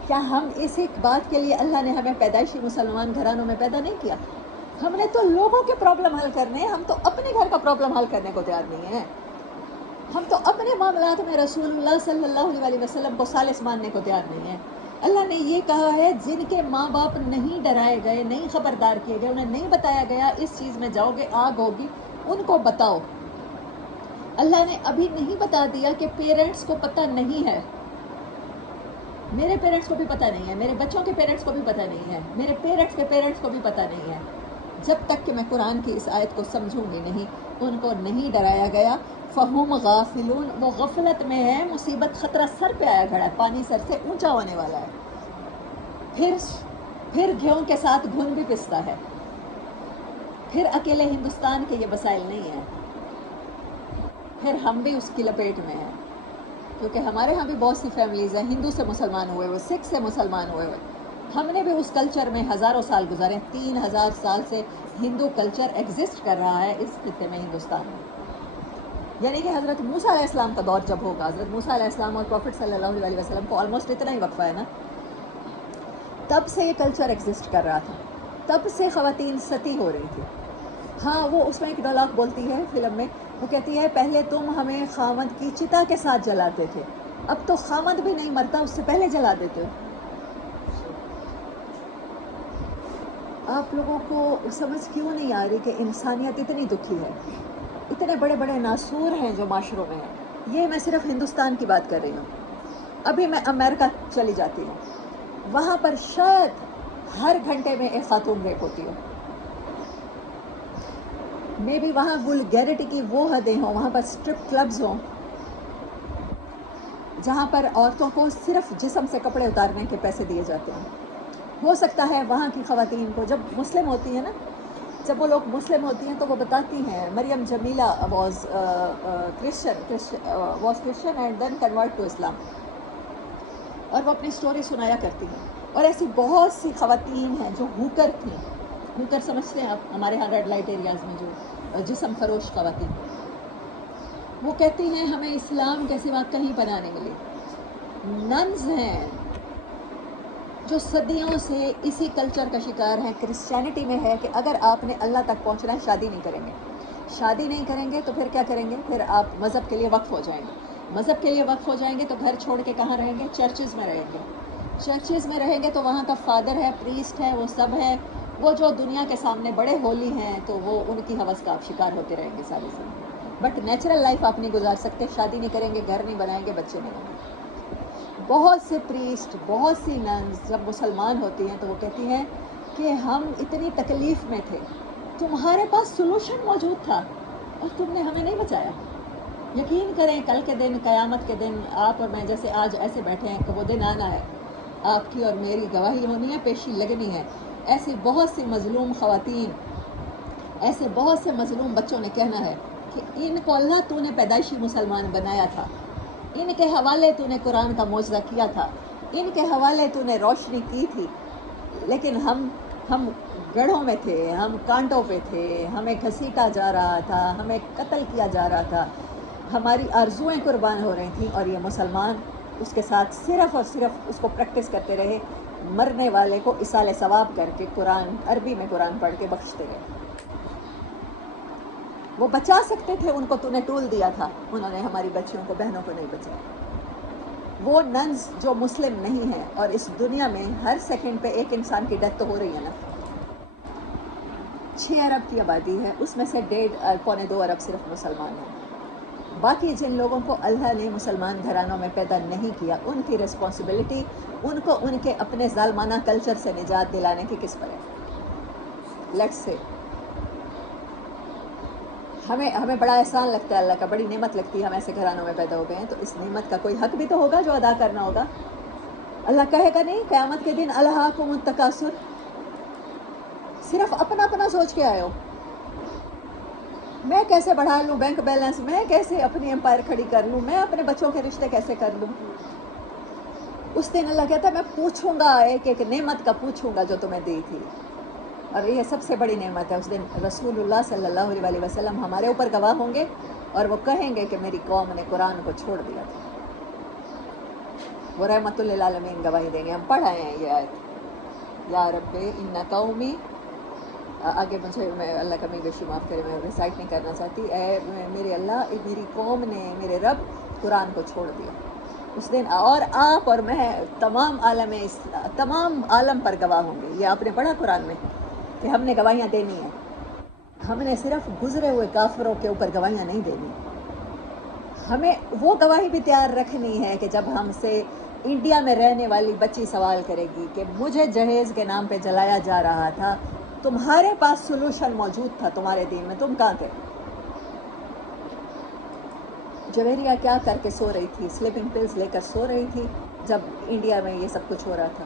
کیا ہم اس ایک بات کے لیے اللہ نے ہمیں پیدائشی مسلمان گھرانوں میں پیدا نہیں کیا؟ ہم نے تو لوگوں کے پرابلم حل کرنے ہیں، ہم تو اپنے گھر کا پرابلم حل کرنے کو تیار نہیں ہیں، ہم تو اپنے معاملات میں رسول اللہ صلی اللہ علیہ وسلم کو ثالث ماننے کو تیار نہیں ہیں۔ اللہ نے یہ کہا ہے، جن کے ماں باپ نہیں ڈرائے گئے، نہیں خبردار کیے گئے، انہیں نہیں بتایا گیا اس چیز میں جاؤ گے آگ ہوگی، ان کو بتاؤ۔ اللہ نے ابھی نہیں بتا دیا کہ پیرنٹس کو پتہ نہیں ہے، میرے پیرنٹس کو بھی پتہ نہیں ہے، میرے بچوں کے پیرنٹس کو بھی پتہ نہیں ہے، میرے پیرنٹس کے پیرنٹس کو بھی پتہ نہیں ہے. جب تک کہ میں قرآن کی اس آیت کو سمجھوں گی نہیں، ان کو نہیں ڈرایا گیا. فہم غافلون، وہ غفلت میں ہے، مصیبت خطرہ سر پہ آیا کھڑا ہے، پانی سر سے اونچا ہونے والا ہے. پھر گھیوں کے ساتھ گھن بھی پستا ہے. پھر اکیلے ہندوستان کے یہ مسائل نہیں ہیں، پھر ہم بھی اس کی لپیٹ میں ہیں. کیونکہ ہمارے ہاں بھی بہت سی فیملیز ہیں ہندو سے مسلمان ہوئے ہوئے، سکھ سے مسلمان ہوئے ہوئے. ہم نے بھی اس کلچر میں ہزاروں سال گزارے. 3000 سال سے ہندو کلچر ایگزسٹ کر رہا ہے اس خطے میں، ہندوستان میں. یعنی کہ حضرت موسیٰ علیہ السلام کا دور جب ہوگا، حضرت موسیٰ علیہ السلام اور پروفٹ صلی اللہ علیہ وسلم کو آلموسٹ اتنا ہی وقفہ ہے نا، تب سے یہ کلچر ایگزسٹ کر رہا تھا، تب سے خواتین ستی ہو رہی تھی. ہاں وہ اس میں ایک ڈائلاگ بولتی ہے فلم میں، وہ کہتی ہے پہلے تم ہمیں خامد کی چتا کے ساتھ جلاتے تھے، اب تو خامد بھی نہیں مرتا، اس سے پہلے جلا دیتے ہو. آپ لوگوں کو سمجھ کیوں نہیں آ رہی کہ انسانیت اتنی دکھی ہے، اتنے بڑے بڑے ناسور ہیں جو معاشروں میں ہیں. یہ میں صرف ہندوستان کی بات کر رہی ہوں. ابھی میں امریکہ چلی جاتی ہوں، وہاں پر شاید ہر گھنٹے میں ایک خاتون ریپ ہوتی ہو. مے بی وہاں وulgarity کی وہ حدیں ہوں، وہاں پر اسٹرپ کلبز ہوں جہاں پر عورتوں کو صرف جسم سے کپڑے اتارنے کے پیسے دیے جاتے ہیں. ہو سکتا ہے وہاں کی خواتین کو جب مسلم ہوتی ہیں نا، جب وہ لوگ مسلم ہوتی ہیں تو وہ بتاتی ہیں، Maryam Jameelah was Christian and then convert to Islam, اور وہ اپنی سٹوری سنایا کرتی ہیں. اور ایسی بہت سی خواتین ہیں جو ہوکر تھیں. ہوکر سمجھتے ہیں آپ؟ ہمارے ہاں ریڈ لائٹ ایریاز میں جو جسم فروش خواتین، وہ کہتی ہیں ہمیں اسلام کے سوا کہیں پناہ نہیں ملی. ننز ہیں جو صدیوں سے اسی کلچر کا شکار ہیں. کرسچینٹی میں ہے کہ اگر آپ نے اللہ تک پہنچنا ہے شادی نہیں کریں گے، شادی نہیں کریں گے تو پھر کیا کریں گے؟ پھر آپ مذہب کے لیے وقف ہو جائیں گے. مذہب کے لیے وقف ہو جائیں گے تو گھر چھوڑ کے کہاں رہیں گے؟ چرچز میں رہیں گے. چرچز میں رہیں گے تو وہاں کا فادر ہے، پریسٹ ہے، وہ سب ہے، وہ جو دنیا کے سامنے بڑے ہولی ہیں تو وہ ان کی ہوس کا آپ شکار ہوتے رہیں گے ساری زندگی. بٹ نیچرل لائف آپ نہیں گزار سکتے، شادی نہیں کریں گے، گھر نہیں بنائیں گے، بچے نہیں ہوں گے. بہت سے پریسٹ، بہت سی ننز جب مسلمان ہوتی ہیں تو وہ کہتی ہیں کہ ہم اتنی تکلیف میں تھے، تمہارے پاس سلوشن موجود تھا اور تم نے ہمیں نہیں بچایا. یقین کریں کل کے دن، قیامت کے دن، آپ اور میں جیسے آج ایسے بیٹھے ہیں کہ وہ دن آنا ہے، آپ کی اور میری گواہی ہونی ہے، پیشی لگنی ہے. ایسی بہت سی مظلوم خواتین، ایسے بہت سے مظلوم بچوں نے کہنا ہے کہ ان کو اللہ تو نے پیدائشی مسلمان بنایا تھا، ان کے حوالے تو نے قرآن کا معجزہ کیا تھا، ان کے حوالے تو نے روشنی کی تھی، لیکن ہم گڑھوں میں تھے، ہم کانٹوں پہ تھے، ہمیں گھسیٹا جا رہا تھا، ہمیں قتل کیا جا رہا تھا، ہماری آرزوئیں قربان ہو رہی تھیں، اور یہ مسلمان اس کے ساتھ صرف اور صرف اس کو پریکٹس کرتے رہے، مرنے والے کو اصال ثواب کر کے قرآن عربی میں قرآن پڑھ کے بخشتے گئے. وہ بچا سکتے تھے، ان کو تو نے ٹول دیا تھا، انہوں نے ہماری بچیوں کو، بہنوں کو نہیں بچایا. وہ ننز جو مسلم نہیں ہیں، اور اس دنیا میں ہر سیکنڈ پہ ایک انسان کی ڈیتھ تو ہو رہی ہے نا. 6 ارب کی آبادی ہے، اس میں سے 1.5-2 ارب صرف مسلمان ہیں. باقی جن لوگوں کو اللہ نے مسلمان گھرانوں میں پیدا نہیں کیا، ان کی رسپانسبلٹی ان کو ان کے اپنے ظالمانہ کلچر سے نجات دلانے کی کس پر ہے؟ لیٹس سے ہمیں بڑا احسان لگتا ہے اللہ کا، بڑی نعمت لگتی ہے ہم ایسے گھرانوں میں پیدا ہو گئے ہیں، تو اس نعمت کا کوئی حق بھی تو ہوگا جو ادا کرنا ہوگا. اللہ کہے گا نہیں قیامت کے دن الہاکم التکاثر، صرف اپنا اپنا سوچ کے آئے ہو، میں کیسے بڑھا لوں بینک بیلنس، میں کیسے اپنی امپائر کھڑی کر لوں، میں اپنے بچوں کے رشتے کیسے کر لوں. اس دن اللہ کہتا ہے میں پوچھوں گا، ایک ایک نعمت کا پوچھوں گا جو تمہیں دی تھی. اور یہ سب سے بڑی نعمت ہے. اس دن رسول اللہ صلی اللہ علیہ وسلم ہمارے اوپر گواہ ہوں گے، اور وہ کہیں گے کہ میری قوم نے قرآن کو چھوڑ دیا تھا. وہ رحمت للعالمین گواہی دیں گے. ہم پڑھ آئے ہیں یہ آیت، یا رب ان قومی، آگے مجھے میں اللہ کا میری بیشی معاف کرے، میں ریسائٹ نہیں کرنا چاہتی، اے میرے اللہ میری قوم نے، میرے رب قرآن کو چھوڑ دیا. اس دن اور آپ اور میں تمام تمام عالم پر گواہ ہوں گے. یہ آپ نے پڑھا قرآن میں کہ ہم نے گواہیاں دینی ہیں. ہم نے صرف گزرے ہوئے کافروں کے اوپر گواہیاں نہیں دینی، ہمیں وہ گواہی بھی تیار رکھنی ہے کہ جب ہم سے انڈیا میں رہنے والی بچی سوال کرے گی کہ مجھے جہیز کے نام پہ جلایا جا رہا تھا، تمہارے پاس سولوشن موجود تھا تمہارے دین میں، تم کہاں تھے؟ جویریہ کیا کر کے سو رہی تھی؟ سلیپنگ پلز لے کر سو رہی تھی جب انڈیا میں یہ سب کچھ ہو رہا تھا۔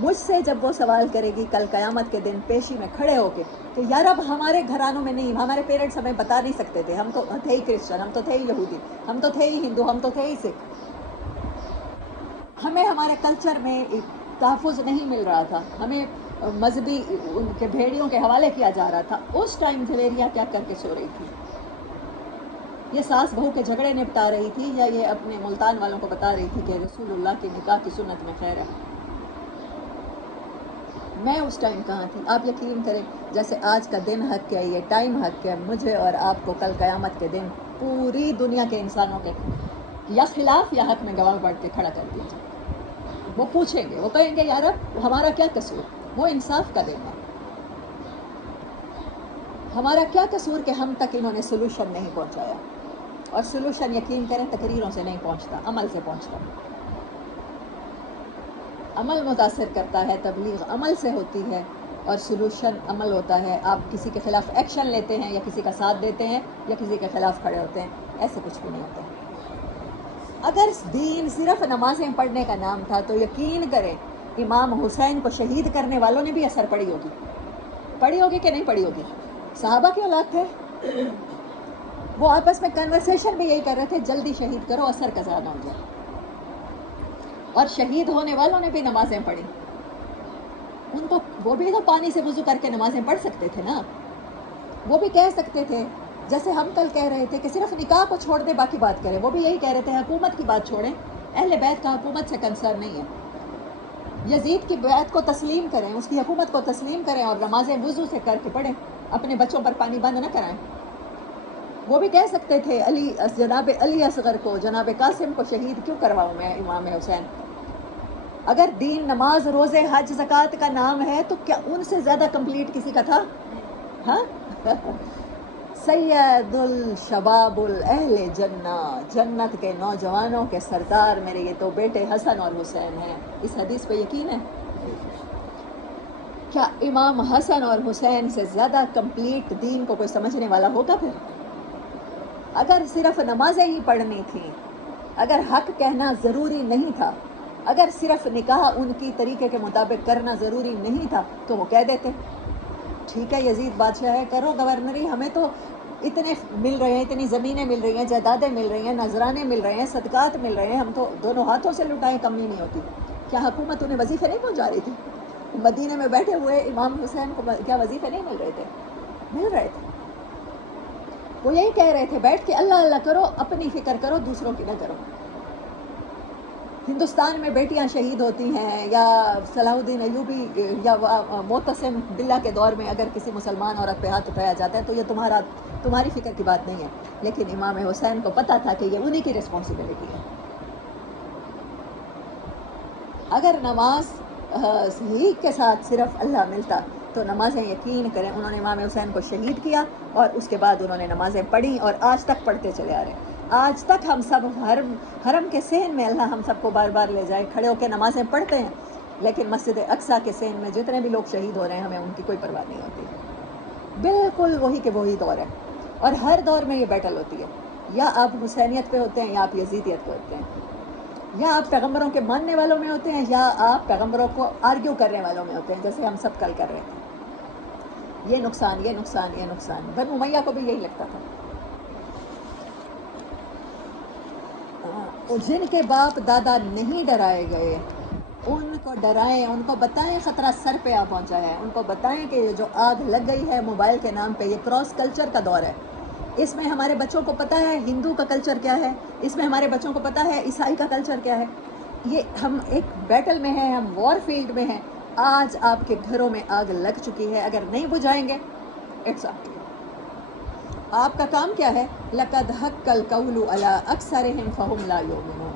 مجھ سے جب وہ سوال کرے گی کل قیامت کے دن پیشی میں کھڑے ہو کے کہ یار اب ہمارے گھرانوں میں نہیں، ہمارے پیرنٹس ہمیں بتا نہیں سکتے تھے، ہم تو تھے ہی کرسچن، ہم تو تھے ہی یہودی، ہم تو تھے ہی ہندو، ہم تو تھے ہی سکھ، ہمیں ہمارے کلچر میں تحفظ نہیں مل رہا تھا، ہمیں مذہبی ان کے بھیڑیوں کے حوالے کیا جا رہا تھا۔ اس ٹائم جویریہ کیا کر کے سو رہی تھی؟ یہ ساس بہو کے جھگڑے نپٹا رہی تھی یا یہ اپنے ملتان والوں کو بتا رہی تھی کہ رسول اللہ کی نکاح کی سنت میں خیر ہے؟ میں اس ٹائم کہاں تھی؟ آپ یقین کریں جیسے آج کا دن حق ہے، یہ ٹائم حق ہے، مجھے اور آپ کو کل قیامت کے دن پوری دنیا کے انسانوں کے یا خلاف یا حق میں گواہ بڑھ کے کھڑا کر دیا جائے۔ وہ پوچھیں گے، وہ کہیں گے یار اب ہمارا کیا قصور؟ وہ انصاف کا دن ہے۔ ہمارا کیا قصور کہ ہم تک انہوں نے سولوشن نہیں پہنچایا؟ اور سولوشن یقین کریں تقریروں سے نہیں پہنچتا، عمل سے پہنچتا۔ عمل متاثر کرتا ہے، تبلیغ عمل سے ہوتی ہے، اور سولوشن عمل ہوتا ہے۔ آپ کسی کے خلاف ایکشن لیتے ہیں یا کسی کا ساتھ دیتے ہیں یا کسی کے خلاف کھڑے ہوتے ہیں، ایسے کچھ بھی نہیں ہوتا۔ اگر دین صرف نمازیں پڑھنے کا نام تھا تو یقین کریں امام حسین کو شہید کرنے والوں نے بھی اثر پڑی ہوگی کہ نہیں پڑی ہوگی؟ صحابہ کی اولاد تھے، وہ آپس میں کنورسیشن بھی یہی کر رہے تھے، جلدی شہید کرو، اثر کا زیادہ ہو جائے۔ اور شہید ہونے والوں نے بھی نمازیں پڑھی، ان کو وہ بھی تو پانی سے وضو کر کے نمازیں پڑھ سکتے تھے نا، وہ بھی کہہ سکتے تھے جیسے ہم کل کہہ رہے تھے کہ صرف نکاح کو چھوڑ دیں باقی بات کریں، وہ بھی یہی کہہ رہے تھے حکومت کی بات چھوڑیں، اہل بیت کا حکومت سے کنسرن نہیں ہے، یزید کی بیعت کو تسلیم کریں، اس کی حکومت کو تسلیم کریں اور نمازیں وضو سے کر کے پڑھیں، اپنے بچوں پر پانی بند نہ کرائیں۔ وہ بھی کہہ سکتے تھے جناب علی اصغر کو، جناب قاسم کو شہید کیوں کرواؤں میں امام حسین؟ اگر دین نماز روزے حج زکوٰۃ کا نام ہے تو کیا ان سے زیادہ کمپلیٹ کسی کا تھا؟ ہاں سید الشباب الاہل جنہ، جنت کے نوجوانوں کے سردار میرے یہ تو بیٹے حسن اور حسین ہیں۔ اس حدیث پہ یقین ہے؟ کیا امام حسن اور حسین سے زیادہ کمپلیٹ دین کو کوئی سمجھنے والا ہوگا پھر؟ اگر صرف نمازیں ہی پڑھنی تھیں، اگر حق کہنا ضروری نہیں تھا، اگر صرف نکاح ان کی طریقے کے مطابق کرنا ضروری نہیں تھا تو وہ کہہ دیتے ٹھیک ہے یزید بادشاہ ہے، کرو گورنری، ہمیں تو اتنے مل رہے ہیں، اتنی زمینیں مل رہی ہیں، جائیدادیں مل رہی ہیں، نذرانے مل رہے ہیں، صدقات مل رہے ہیں، ہم تو دونوں ہاتھوں سے لٹائیں کمی نہیں ہوتی۔ کیا حکومت انہیں وظیفے نہیں پہنچا رہی تھی؟ مدینے میں بیٹھے ہوئے امام حسین کو کیا وظیفے نہیں مل رہے تھے؟ مل رہے تھے۔ وہ یہی کہہ رہے تھے بیٹھ کے اللہ اللہ کرو، اپنی فکر کرو، دوسروں کی نہ کرو۔ ہندوستان میں بیٹیاں شہید ہوتی ہیں، یا صلاح الدین ایوبی یا معتصم باللہ کے دور میں اگر کسی مسلمان عورت پہ ہاتھ اٹھایا جاتا ہے تو یہ تمہاری فکر کی بات نہیں ہے، لیکن امام حسین کو پتہ تھا کہ یہ انہی کی رسپانسبلٹی ہے۔ اگر نماز ہی کے ساتھ صرف اللہ ملتا تو نمازیں یقین کریں انہوں نے امام حسین کو شہید کیا، اور اس کے بعد انہوں نے نمازیں پڑھی اور آج تک پڑھتے چلے آ رہے ہیں۔ آج تک ہم سب حرم کے صحن میں اللہ ہم سب کو بار بار لے جائے، کھڑے ہو کے نمازیں پڑھتے ہیں، لیکن مسجد اقصیٰ کے صحن میں جتنے بھی لوگ شہید ہو رہے ہیں ہمیں ان کی کوئی پرواہ نہیں ہوتی۔ بالکل وہی کہ وہی دور ہے، اور ہر دور میں یہ بیٹل ہوتی ہے، یا آپ حسینیت پہ ہوتے ہیں یا آپ یزیدیت پہ ہوتے ہیں، یا آپ پیغمبروں کے ماننے والوں میں ہوتے ہیں یا آپ پیغمبروں کو آرگیو کرنے والوں میں ہوتے ہیں، جیسے ہم سب کل کر رہے تھے۔ یہ نقصان، یہ نقصان، یہ نقصان، بنو امیہ کو بھی یہی لگتا تھا۔ جن کے باپ دادا نہیں ڈرائے گئے ان کو ڈرائیں، ان کو بتائیں خطرہ سر پہ آ پہنچا ہے، ان کو بتائیں کہ یہ جو آگ لگ گئی ہے موبائل کے نام پہ، یہ کراس کلچر کا دور ہے، اس میں ہمارے بچوں کو پتہ ہے ہندو کا کلچر کیا ہے، اس میں ہمارے بچوں کو پتہ ہے عیسائی کا کلچر کیا ہے۔ یہ ہم ایک بیٹل میں ہیں، ہم وار فیلڈ میں ہیں۔ آج آپ کے گھروں میں آگ لگ چکی ہے، اگر نہیں بجھائیں گے اٹس آپ کا کام کیا ہے؟ لَقَدْ حَقَّ الْقَوْلُ عَلَىٰ أَكْثَرِهِمْ فَهُمْ لَا يُؤْمِنُونَ۔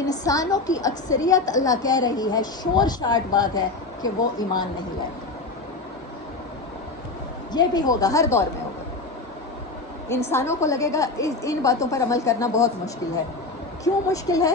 انسانوں کی اکثریت اللہ کہہ رہی ہے، شور شاٹ بات ہے کہ وہ ایمان نہیں لائے۔ یہ بھی ہوگا، ہر دور میں ہوگا۔ انسانوں کو لگے گا ان باتوں پر عمل کرنا بہت مشکل ہے۔ کیوں مشکل ہے؟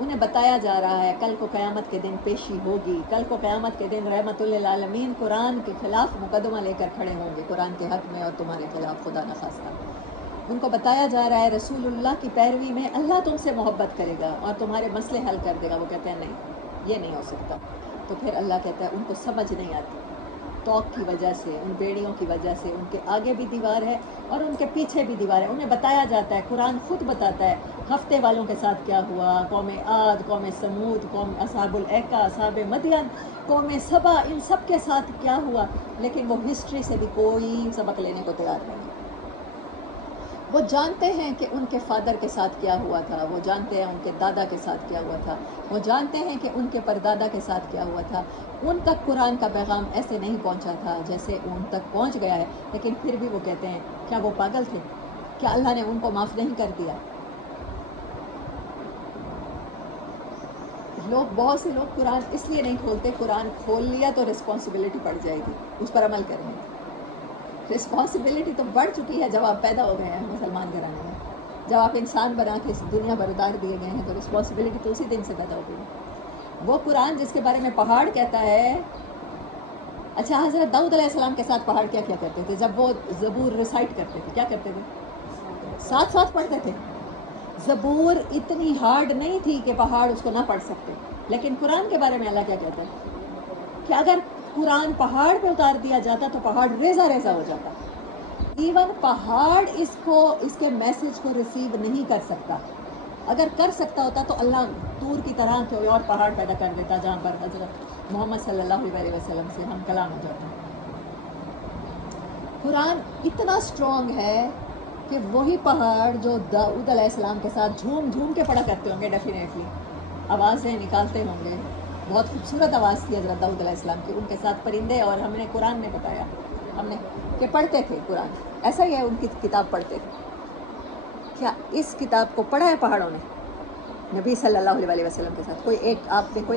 انہیں بتایا جا رہا ہے کل کو قیامت کے دن پیشی ہوگی، کل کو قیامت کے دن رحمت للعالمین قرآن کے خلاف مقدمہ لے کر کھڑے ہوں گے، قرآن کے حق میں اور تمہارے خلاف خدا نخواستہ۔ ان کو بتایا جا رہا ہے رسول اللہ کی پیروی میں اللہ تم سے محبت کرے گا اور تمہارے مسئلے حل کر دے گا۔ وہ کہتے ہیں نہیں، یہ نہیں ہو سکتا۔ تو پھر اللہ کہتا ہے ان کو سمجھ نہیں آتی، توق کی وجہ سے، ان بیڑیوں کی وجہ سے، ان کے آگے بھی دیوار ہے اور ان کے پیچھے بھی دیوار ہے۔ انہیں بتایا جاتا ہے، قرآن خود بتاتا ہے ہفتے والوں کے ساتھ کیا ہوا، قوم عاد، قوم سمود، قوم اصحاب الایکا، اصحاب مدین، قوم سبا، ان سب کے ساتھ کیا ہوا، لیکن وہ ہسٹری سے بھی کوئی سبق لینے کو تیار نہیں۔ وہ جانتے ہیں کہ ان کے فادر کے ساتھ کیا ہوا تھا، وہ جانتے ہیں ان کے دادا کے ساتھ کیا ہوا تھا، وہ جانتے ہیں کہ ان کے پردادا کے ساتھ کیا ہوا تھا۔ ان تک قرآن کا پیغام ایسے نہیں پہنچا تھا جیسے ان تک پہنچ گیا ہے، لیکن پھر بھی وہ کہتے ہیں کیا وہ پاگل تھے؟ کیا اللہ نے ان کو معاف نہیں کر دیا؟ بہت سے لوگ قرآن اس لیے نہیں کھولتے، قرآن کھول لیا تو رسپانسبلٹی پڑ جائے گی، اس پر عمل کریں گے۔ رسپانسبلٹی تو بڑھ چکی ہے جب آپ پیدا ہو گئے ہیں مسلمان گھرانے میں، جب آپ انسان بنا کے اس دنیا پر اتار دیے گئے ہیں، تو رسپانسبلٹی تو اسی دن سے پیدا ہو گئی ہے۔ وہ قرآن جس کے بارے میں پہاڑ کہتا ہے، اچھا حضرت داؤد علیہ السلام کے ساتھ پہاڑ کیا کیا کرتے تھے جب وہ زبور ریسائٹ کرتے تھے؟ کیا کرتے تھے؟ ساتھ ساتھ پڑھتے تھے۔ زبور اتنی ہارڈ نہیں تھی کہ پہاڑ اس کو نہ پڑھ سکتے، لیکن قرآن کے بارے میں اللہ کیا کہتا ہے کہ اگر قرآن پہاڑ پہ اتار دیا جاتا تو پہاڑ ریزہ ریزہ ہو جاتا۔ ایون پہاڑ اس کے میسج کو ریسیو نہیں کر سکتا۔ اگر کر سکتا ہوتا تو اللہ طور کی طرح کوئی اور پہاڑ پیدا کر دیتا جہاں پر حضرت محمد صلی اللہ علیہ وسلم سے ہم کلام ہو جاتا۔ قرآن اتنا سٹرونگ ہے کہ وہی پہاڑ جو داؤد علیہ السلام کے ساتھ جھوم جھوم کے پڑھا کرتے ہوں گے، ڈیفینیٹلی آوازیں نکالتے ہوں گے، بہت خوبصورت آواز تھی حضرت داؤد علیہ السلام کی، ان کے ساتھ پرندے، اور ہم نے قرآن نے بتایا ہم نے کہ پڑھتے تھے قرآن، ایسا ہی ہے ان کی کتاب پڑھتے تھے۔ کیا اس کتاب کو پڑھا ہے پہاڑوں نے نبی صلی اللہ علیہ وسلم کے ساتھ؟ کوئی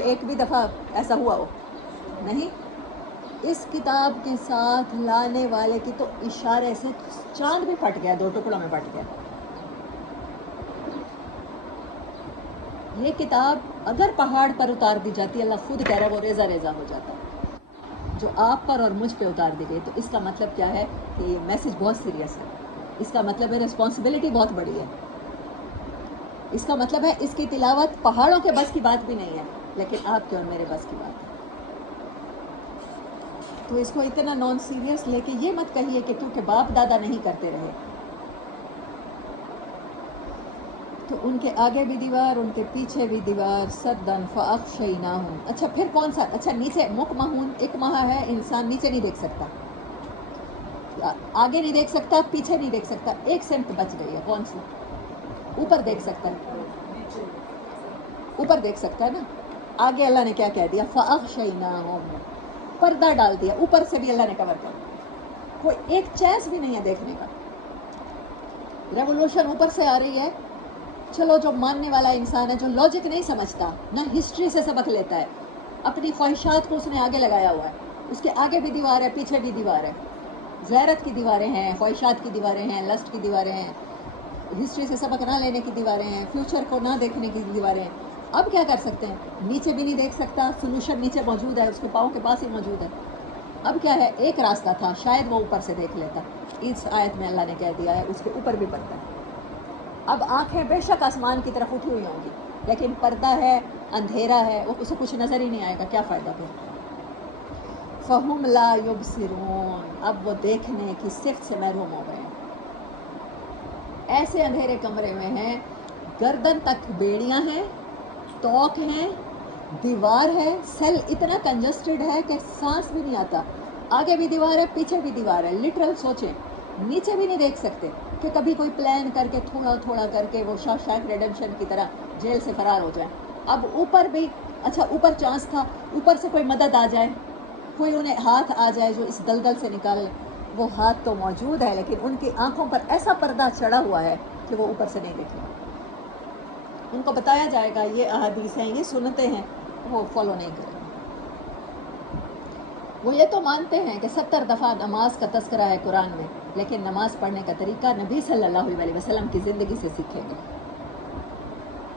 ایک بھی دفعہ ایسا ہوا ہو؟ نہیں۔ اس کتاب کے ساتھ لانے والے کی تو اشارے سے چاند بھی پھٹ گیا، 2 ٹکڑوں میں پھٹ گیا۔ یہ کتاب اگر پہاڑ پر اتار دی جاتی، اللہ خود کہہ رہا ہے وہ ریزہ ریزہ ہو جاتا، جو آپ پر اور مجھ پہ اتار دی گئی۔ تو اس کا مطلب کیا ہے کہ یہ میسج بہت سیریس ہے، اس کا مطلب ہے رسپانسبلٹی بہت بڑی ہے، اس کا مطلب ہے اس کی تلاوت پہاڑوں کے بس کی بات بھی نہیں ہے، لیکن آپ کے اور میرے بس کی بات ہے۔ تو اس کو اتنا نان سیریس لے کے یہ مت کہیے کہ کیونکہ باپ دادا نہیں کرتے رہے، تو ان کے آگے بھی دیوار، ان کے پیچھے بھی دیوار، سدن فاغشیناہم۔ اچھا پھر کون سا؟ اچھا نیچے مکمہون، ایک مہا ہے انسان نیچے نہیں دیکھ سکتا، آگے نہیں دیکھ سکتا، پیچھے نہیں دیکھ سکتا، ایک سمت بچ گئی ہے، کون سی؟ اوپر دیکھ سکتا ہے، اوپر دیکھ سکتا ہے نا۔ آگے اللہ نے کیا کہہ دیا؟ فاغشیناہم، پردہ ڈال دیا، اوپر سے بھی اللہ نے کور کر دیا، کوئی ایک چانس بھی نہیں ہے دیکھنے کا۔ ریولوشن اوپر سے آ رہی ہے، چلو جو ماننے والا انسان ہے، جو لاجک نہیں سمجھتا، نہ ہسٹری سے سبق لیتا ہے، اپنی خواہشات کو اس نے آگے لگایا ہوا ہے، اس کے آگے بھی دیوار ہے، پیچھے بھی دیوار ہے، غیرت کی دیواریں ہیں، خواہشات کی دیواریں ہیں، لسٹ کی دیواریں ہیں، ہسٹری سے سبق نہ لینے کی دیواریں ہیں، فیوچر کو نہ دیکھنے کی دیواریں ہیں۔ اب کیا کر سکتے ہیں؟ نیچے بھی نہیں دیکھ سکتا، سولوشن نیچے موجود ہے، اس کے پاؤں کے پاس ہی موجود ہے۔ اب کیا ہے؟ ایک راستہ تھا، شاید وہ اوپر سے دیکھ لیتا، اس آیت میں اللہ نے کہہ دیا ہے اس کے اوپر بھی پردہ ہے۔ اب آنکھیں بے شک آسمان کی طرف اٹھی ہوئی ہوں گی، لیکن پردہ ہے، اندھیرا ہے، اسے کچھ نظر ہی نہیں آئے گا، کیا فائدہ پھر؟ فَهُمْ لَا يُبْصِرُونَ، اب وہ دیکھنے کی صفت سے محروم ہو گئے ہیں، ایسے اندھیرے کمرے میں ہیں، گردن تک بیڑیاں ہیں، توق ہیں، دیوار ہے، سیل اتنا کنجسٹڈ ہے کہ سانس بھی نہیں آتا، آگے بھی دیوار ہے، پیچھے بھی دیوار ہے، لٹرل سوچیں، نیچے بھی نہیں دیکھ سکتے کہ کبھی کوئی پلان کر کے تھوڑا تھوڑا کر کے وہ شاوشانک ریڈمپشن کی طرح جیل سے فرار ہو جائیں۔ اب اوپر بھی، اچھا اوپر چانس تھا، اوپر سے کوئی مدد آ جائے، کوئی انہیں ہاتھ آ جائے جو اس دلدل سے نکال، وہ ہاتھ تو موجود ہے لیکن ان کی آنکھوں پر ایسا پردہ چڑھا ہوا ہے کہ وہ اوپر سے نہیں دیکھیں۔ ان کو بتایا جائے گا یہ احادیث ہیں، یہ سنتیں ہیں، وہ فالو نہیں کریں۔ وہ یہ تو مانتے ہیں کہ 70 دفعہ نماز کا تذکرہ ہے قرآن میں، لیکن نماز پڑھنے کا طریقہ نبی صلی اللہ علیہ وسلم کی زندگی سے سیکھیں گے۔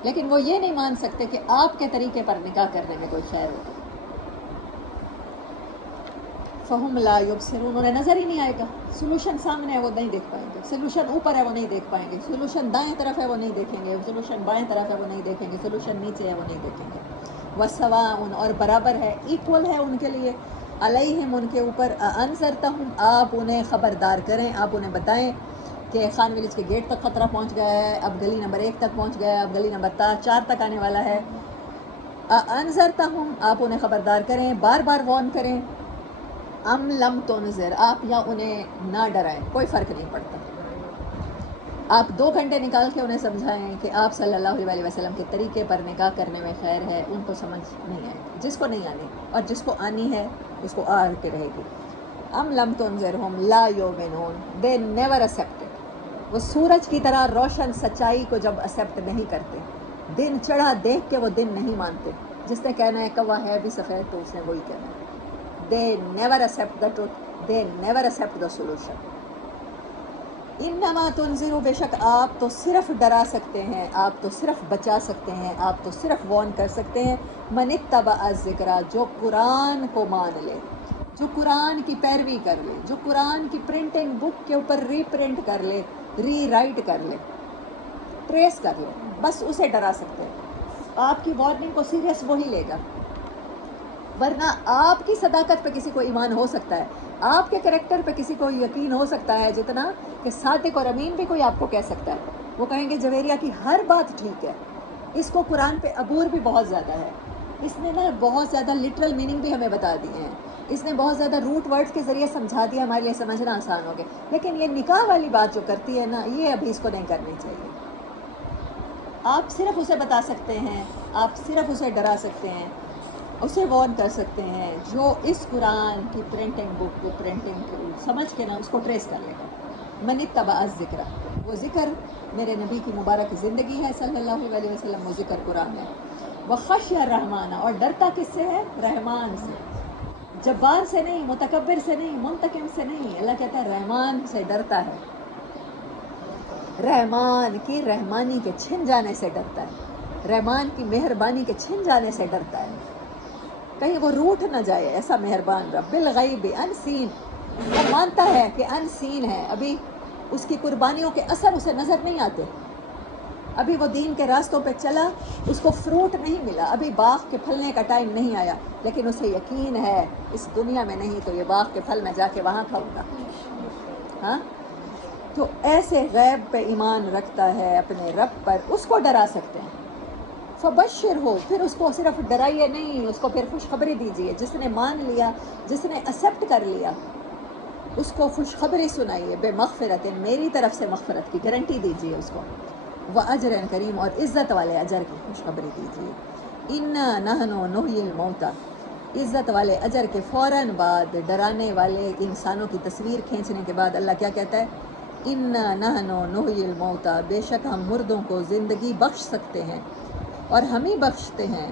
لیکن وہ یہ نہیں مان سکتے کہ آپ کے طریقے پر نکاح کرنے میں کوئی خیر ہوتی. فہم لا یبصرون، انہیں نظر ہی نہیں آئے گا. سولوشن سامنے ہے وہ نہیں دیکھ پائیں گے، سولوشن اوپر ہے وہ نہیں دیکھ پائیں گے، سولوشن دائیں طرف ہے وہ نہیں دیکھیں گے، سولوشن بائیں طرف ہے وہ نہیں دیکھیں گے، سولوشن نیچے ہے وہ نہیں دیکھیں گے. وسواء، اور برابر ہے، ایکول ہے ان کے لیے، علیہم ان کے اوپر، انذرتہم، آپ انہیں خبردار کریں، آپ انہیں بتائیں کہ خان ولیج کے گیٹ تک خطرہ پہنچ گیا ہے، اب گلی نمبر 1 تک پہنچ گیا ہے، اب گلی نمبر 4 تک آنے والا ہے. انذرتہم، آپ انہیں خبردار کریں، بار بار وارن کریں. ام لم تنذر، آپ یا انہیں نہ ڈرائیں، کوئی فرق نہیں پڑتا. آپ 2 گھنٹے نکال کے انہیں سمجھائیں کہ آپ صلی اللہ علیہ وسلم کے طریقے پر نکاح کرنے میں خیر ہے، ان کو سمجھ نہیں آئے. جس کو نہیں آنی اور جس کو آنی ہے اس کو آ کے رہے گی. ام لم تنذرہم لا یؤمنون، دے نیور ایکسیپٹڈ. وہ سورج کی طرح روشن سچائی کو جب ایکسیپٹ نہیں کرتے، دن چڑھا دیکھ کے وہ دن نہیں مانتے. جس نے کہنا ہے کوا ہے بھی سفید تو اس نے وہی کہنا ہے. They never accept the truth. They never accept the solution. انما تنذر، بے شک آپ تو صرف ڈرا سکتے ہیں، آپ تو صرف بچا سکتے ہیں، آپ تو صرف وارن کر سکتے ہیں. من اتبع الذکر، جو قرآن کو مان لے، جو قرآن کی پیروی کر لے، جو قرآن کی پرنٹنگ بک کے اوپر ری پرنٹ کر لے، ری رائٹ کر لے، ٹریس کر لے، بس اسے ڈرا سکتے ہیں. آپ کی وارننگ کو سیریس وہی لے گا. ورنہ آپ کی صداقت پہ کسی کو ایمان ہو سکتا ہے، آپ کے کریکٹر پہ کسی کو یقین ہو سکتا ہے، جتنا کہ صادق اور امین بھی کوئی آپ کو کہہ سکتا ہے. وہ کہیں گے جویریہ کی ہر بات ٹھیک ہے، اس کو قرآن پہ عبور بھی بہت زیادہ ہے، اس نے نا بہت زیادہ لٹرل میننگ بھی ہمیں بتا دیے ہیں، اس نے بہت زیادہ روٹ ورڈز کے ذریعے سمجھا دیا، ہمارے لیے سمجھنا آسان ہو گیا. لیکن یہ نکاح والی بات جو کرتی ہے نا، یہ ابھی اس کو نہیں کرنی چاہیے. آپ صرف اسے بتا سکتے ہیں، آپ صرف اسے ڈرا سکتے ہیں، اسے وارن کر سکتے ہیں جو اس قرآن کی پرنٹنگ بک کو پرنٹنگ سمجھ کے نا اس کو ٹریس کر لے گا. من اتبع الذکر، وہ ذکر میرے نبی کی مبارک زندگی ہے صلی اللہ علیہ وسلم، وہ ذکر قرآن ہے. وخشی الرحمن، اور ڈرتا کس سے ہے؟ رحمان سے. جبار سے نہیں، متکبر سے نہیں، منتقم سے نہیں. اللہ کہتا ہے رحمان سے ڈرتا ہے، رحمان کی رحمانی کے چھن جانے سے ڈرتا ہے، رحمان کی مہربانی کے چھن جانے سے ڈرتا ہے. کہیں وہ روٹ نہ جائے، ایسا مہربان رب. بالغیب، ان سین، وہ مانتا ہے کہ ان سین ہے، ابھی اس کی قربانیوں کے اثر اسے نظر نہیں آتے، ابھی وہ دین کے راستوں پہ چلا، اس کو فروٹ نہیں ملا، ابھی باغ کے پھلنے کا ٹائم نہیں آیا، لیکن اسے یقین ہے اس دنیا میں نہیں تو یہ باغ کے پھل میں جا کے وہاں کھاؤں گا. ہاں، تو ایسے غیب پہ ایمان رکھتا ہے اپنے رب پر، اس کو ڈرا سکتے ہیں. فبشر ہو، پھر اس کو صرف ڈرائیے نہیں، اس کو پھر خوشخبری دیجیے. جس نے مان لیا، جس نے ایکسیپٹ کر لیا، اس کو خوشخبری سنائیے. بے مغفرت، میری طرف سے مغفرت کی گارنٹی دیجیے اس کو. واجر کریم، اور عزت والے اجر کی خوشخبری دیجیے. انا نحن نحیی الموتى، عزت والے اجر کے فوراً بعد ڈرانے والے انسانوں کی تصویر کھینچنے کے بعد اللہ کیا کہتا ہے؟ انا نحن نحیی الموتى، بے شک ہم مردوں کو زندگی بخش سکتے ہیں اور ہم ہی بخشتے ہیں.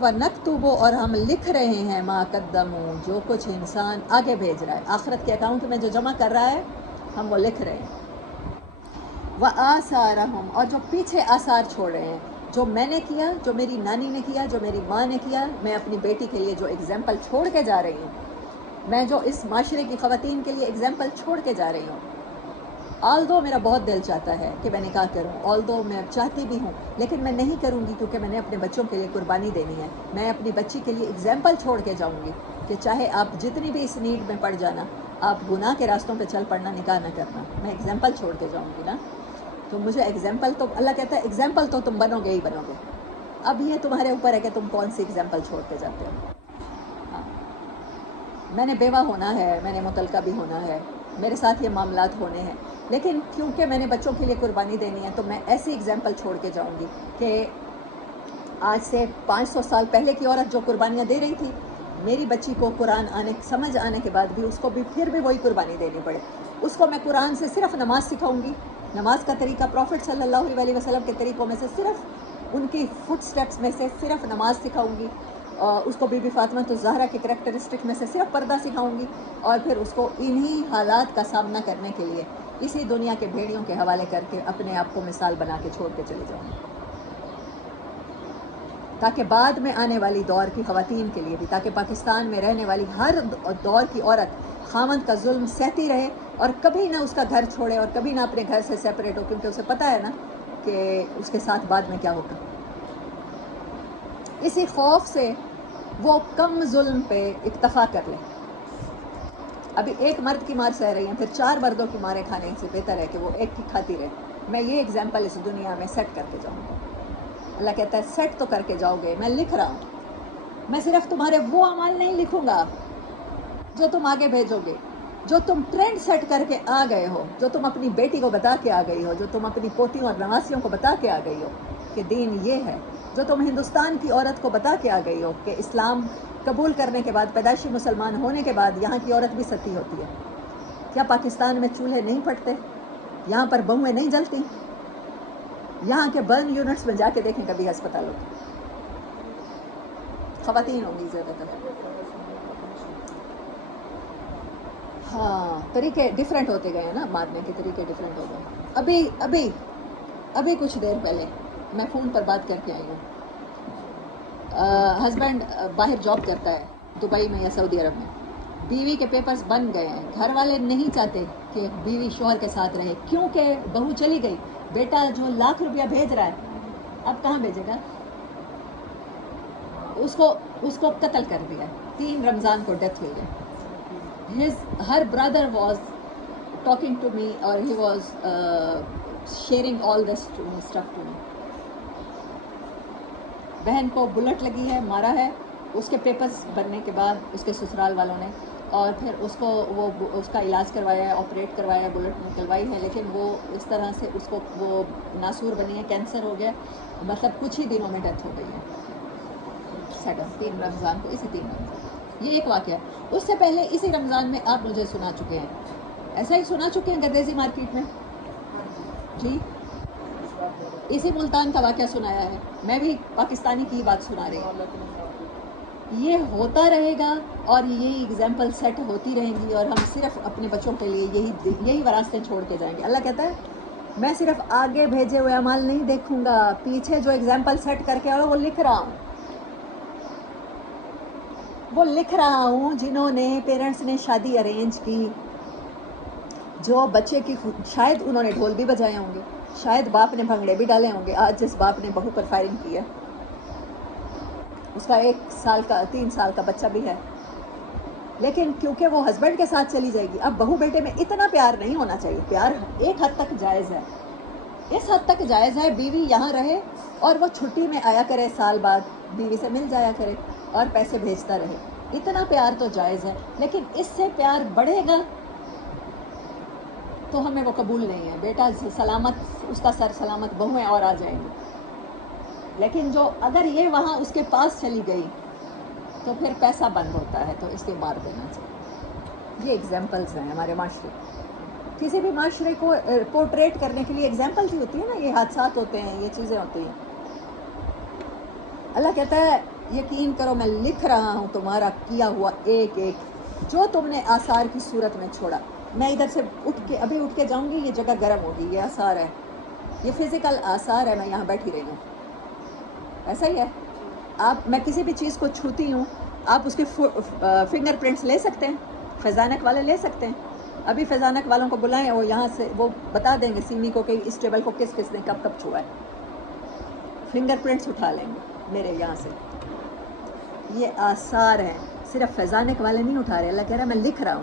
وَنَكْتُبُ، اور ہم لکھ رہے ہیں، مَا قَدَّمُوا، جو کچھ انسان آگے بھیج رہا ہے، آخرت کے اکاؤنٹ میں جو جمع کر رہا ہے ہم وہ لکھ رہے ہیں. وَآثَارَهُمْ، اور جو پیچھے آثار چھوڑ رہے ہیں، جو میں نے کیا، جو میری نانی نے کیا، جو میری ماں نے کیا، میں اپنی بیٹی کے لیے جو ایگزامپل چھوڑ کے جا رہی ہوں، میں جو اس معاشرے کی خواتین کے لیے ایگزامپل چھوڑ کے جا رہی ہوں. آلدو میرا بہت دل چاہتا ہے کہ میں نکاح کروں، آلدو میں چاہتی بھی ہوں، لیکن میں نہیں کروں گی کیونکہ میں نے اپنے بچوں کے لیے قربانی دینی ہے. میں اپنی بچی کے لیے ایگزامپل چھوڑ کے جاؤں گی کہ چاہے آپ جتنی بھی اس نیڈ میں پڑ جانا، آپ گناہ کے راستوں پہ چل پڑنا، نکاح نہ کرنا. میں ایگزامپل چھوڑ کے جاؤں گی نا، تو مجھے ایگزامپل تو اللہ کہتا ہے ایگزامپل تو تم بنو گے ہی بنو گے. اب یہ تمہارے اوپر ہے کہ تم کون سی ایگزامپل چھوڑ کے جاتے ہو. ہاں، میں نے بیوہ ہونا ہے، میں نے مطلقہ بھی ہونا ہے، میرے ساتھ یہ معاملات ہونے ہیں، لیکن کیونکہ میں نے بچوں کے لیے قربانی دینی ہے تو میں ایسی ایگزامپل چھوڑ کے جاؤں گی کہ آج سے 500 سال پہلے کی عورت جو قربانیاں دے رہی تھی، میری بچی کو قرآن سمجھ آنے کے بعد بھی اس کو بھی پھر بھی وہی قربانی دینی پڑے. اس کو میں قرآن سے صرف نماز سکھاؤں گی، نماز کا طریقہ پروفٹ صلی اللہ علیہ وسلم کے طریقوں میں سے صرف ان کی فٹ سٹیپس میں سے صرف نماز سکھاؤں گی. اس کو بی بی فاطمہ تو زہرا کے کریکٹرسٹک میں سے صرف پردہ سکھاؤں گی، اور پھر اس کو انہی حالات کا سامنا کرنے کے لیے اسی دنیا کے بھیڑیوں کے حوالے کر کے اپنے آپ کو مثال بنا کے چھوڑ کے چلے جاؤں گی. تاکہ بعد میں آنے والی دور کی خواتین کے لیے بھی، تاکہ پاکستان میں رہنے والی ہر دور کی عورت خاوند کا ظلم سہتی رہے اور کبھی نہ اس کا گھر چھوڑے اور کبھی نہ اپنے گھر سے سیپریٹ ہو، کیونکہ اسے پتہ ہے نا کہ اس کے ساتھ بعد میں کیا ہوگا۔ اسی خوف سے وہ کم ظلم پہ اکتفا کر لیں۔ ابھی ایک مرد کی مار سہ رہی ہیں، پھر 4 مردوں کی ماریں کھانے سے بہتر ہے کہ وہ ایک کی کھاتی رہے۔ میں یہ اگزامپل اس دنیا میں سیٹ کر کے جاؤں گا۔ اللہ کہتا ہے سیٹ تو کر کے جاؤ گے، میں لکھ رہا ہوں۔ میں صرف تمہارے وہ اعمال نہیں لکھوں گا جو تم آگے بھیجو گے، جو تم ٹرینڈ سیٹ کر کے آ گئے ہو، جو تم اپنی بیٹی کو بتا کے آ گئی ہو، جو تم اپنی پوتیوں اور نواسیوں کو بتا کے آ گئی ہو کہ دین یہ ہے، جو تم ہندوستان کی عورت کو بتا کے آ گئی ہو کہ اسلام قبول کرنے کے بعد، پیدائشی مسلمان ہونے کے بعد یہاں کی عورت بھی ستی ہوتی ہے۔ کیا پاکستان میں چولہے نہیں پھٹتے؟ یہاں پر بہویں نہیں جلتی؟ یہاں کے برن یونٹس میں جا کے دیکھیں کبھی ہسپتالوں کی، خواتین ہوں گی زیادہ تر۔ ہاں، طریقے ڈیفرنٹ ہوتے گئے ہیں نا، مارنے کے طریقے ڈیفرنٹ ہو گئے۔ ابھی کچھ دیر پہلے میں فون پر بات کر کے آئی ہوں۔ ہسبینڈ باہر جاب کرتا ہے دبئی میں یا سعودی عرب میں، بیوی کے پیپرز بن گئے ہیں، گھر والے نہیں چاہتے کہ بیوی شوہر کے ساتھ رہے کیونکہ بہو چلی گئی، بیٹا جو لاکھ روپیہ بھیج رہا ہے اب کہاں بھیجے گا؟ اس کو قتل کر دیا، 3 رمضان کو ڈیتھ ہوئی ہے۔ her brother was talking to me or he was sharing all this stuff to me۔ بہن کو بلٹ لگی ہے، مارا ہے، اس کے پیپرز بننے کے بعد اس کے سسرال والوں نے، اور پھر اس کو اس کا علاج کروایا ہے، آپریٹ کروایا ہے، بلٹ نکلوائی ہے، لیکن وہ اس طرح سے اس کو وہ ناسور بنی ہے، کینسر ہو گیا، مطلب کچھ ہی دنوں میں ڈیتھ ہو گئی ہے۔ 3 رمضان کو، اسی 3 رمضان، یہ ایک واقعہ ہے۔ اس سے پہلے اسی رمضان میں آپ مجھے سنا چکے ہیں، ایسا ہی سنا چکے ہیں گردیزی مارکیٹ میں، جی اسی ملتان کا واقعہ سنایا ہے، میں بھی پاکستانی کی بات سنا رہی ہوں۔ یہ ہوتا رہے گا اور یہی ایگزامپل سیٹ ہوتی رہیں گی، اور ہم صرف اپنے بچوں کے لیے یہی وراثتیں چھوڑ کے جائیں گے۔ اللہ کہتا ہے میں صرف آگے بھیجے ہوئے اعمال نہیں دیکھوں گا، پیچھے جو ایگزامپل سیٹ کر کے آؤ وہ لکھ رہا ہوں، جنہوں نے پیرنٹس نے شادی ارینج کی، جو بچے کی شاید انہوں نے ڈھول بھی بجائے ہوں گے، شاید باپ نے بھنگڑے بھی ڈالے ہوں گے۔ آج جس باپ نے بہو پر فائرنگ کی ہے اس کا 3 سال کا بچہ بھی ہے، لیکن کیونکہ وہ ہسبینڈ کے ساتھ چلی جائے گی، اب بہو بیٹے میں اتنا پیار نہیں ہونا چاہیے۔ پیار ایک حد تک جائز ہے، اس حد تک جائز ہے بیوی یہاں رہے اور وہ چھٹی میں آیا کرے، سال بعد بیوی سے مل جایا کرے اور پیسے بھیجتا رہے، اتنا پیار تو جائز ہے، لیکن اس سے پیار بڑھے گا تو ہمیں وہ قبول نہیں ہے۔ بیٹا سلامت، اس کا سر سلامت، بہویں اور آ جائیں گی، لیکن جو اگر یہ وہاں اس کے پاس چلی گئی تو پھر پیسہ بند ہوتا ہے، تو اس کے مار دینا چاہیے۔ یہ ایگزامپلز ہیں ہمارے معاشرے، کسی بھی معاشرے کو پورٹریٹ کرنے کے لیے ایگزامپلز ہی ہوتی ہیں نا، یہ حادثات ہوتے ہیں، یہ چیزیں ہوتی ہیں۔ اللہ کہتا ہے یقین کرو میں لکھ رہا ہوں تمہارا کیا ہوا ایک ایک، جو تم نے آثار کی صورت میں چھوڑا۔ میں ادھر سے ابھی اٹھ کے جاؤں گی، یہ جگہ گرم ہوگی، یہ آثار ہے، یہ فزیکل آثار ہے، میں یہاں بیٹھی رہی ہوں، ایسا ہی ہے۔ میں کسی بھی چیز کو چھوتی ہوں، آپ اس کے فنگر پرنٹس لے سکتے ہیں، فیضانک والے لے سکتے ہیں۔ ابھی فیضانک والوں کو بلائیں، وہ یہاں سے وہ بتا دیں گے سیمی کو کہ اس ٹیبل کو کس کس نے کب کب چھوا ہے، فنگر پرنٹس اٹھا لیں گے میرے یہاں سے۔ یہ آثار ہیں، صرف فیضانک والے نہیں اٹھا رہے۔ اللہ کہہ رہا ہے میں لکھ رہا ہوں،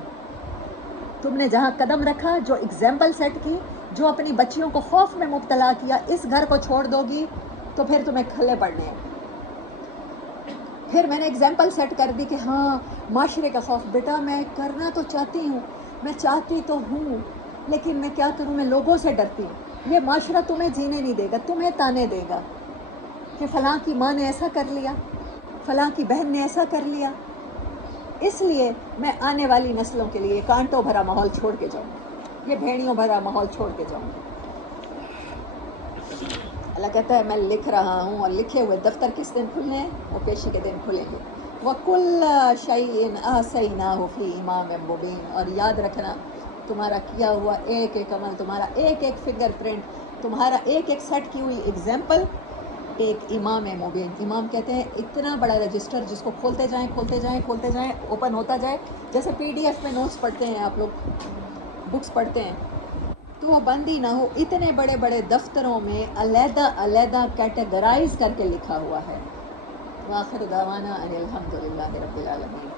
تم نے جہاں قدم رکھا، جو ایگزامپل سیٹ کی، جو اپنی بچیوں کو خوف میں مبتلا کیا، اس گھر کو چھوڑ دو گی تو پھر تمہیں کھلے پڑنے ہیں۔ پھر میں نے ایگزامپل سیٹ کر دی کہ ہاں معاشرے کا خوف، بیٹا میں کرنا تو چاہتی ہوں، میں چاہتی تو ہوں، لیکن میں کیا کروں، میں لوگوں سے ڈرتی ہوں۔ یہ معاشرہ تمہیں جینے نہیں دے گا، تمہیں تانے دے گا کہ فلاں کی ماں نے ایسا کر لیا، فلاں کی بہن نے ایسا کر لیا۔ اس لیے میں آنے والی نسلوں کے لیے کانٹوں بھرا ماحول چھوڑ کے جاؤں، یہ بھیڑیوں بھرا ماحول چھوڑ کے جاؤں۔ اللہ کہتا ہے میں لکھ رہا ہوں، اور لکھے ہوئے دفتر کس دن کھلنے ہیں؟ وہ پیشی کے دن کھلیں گے۔ وَكُلَّ شَيْءٍ أَحْصَيْنَاهُ فِي إِمَامٍ مُبِينٍ، اور یاد رکھنا تمہارا کیا ہوا ایک ایک عمل، تمہارا ایک ایک فنگر پرنٹ، تمہارا ایک ایک سیٹ کی ہوئی ایگزامپل ایک امام مبین. امام کہتے ہیں اتنا بڑا رجسٹر جس کو کھولتے جائیں اوپن ہوتا جائے، جیسے PDF میں نوٹس پڑھتے ہیں آپ لوگ، بکس پڑھتے ہیں، تو وہ بند ہی نہ ہو. اتنے بڑے بڑے دفتروں میں علیحدہ علیحدہ کیٹیگرائز کر کے لکھا ہوا ہے. وآخر دعوانا ان الحمد للہ رب العالمین.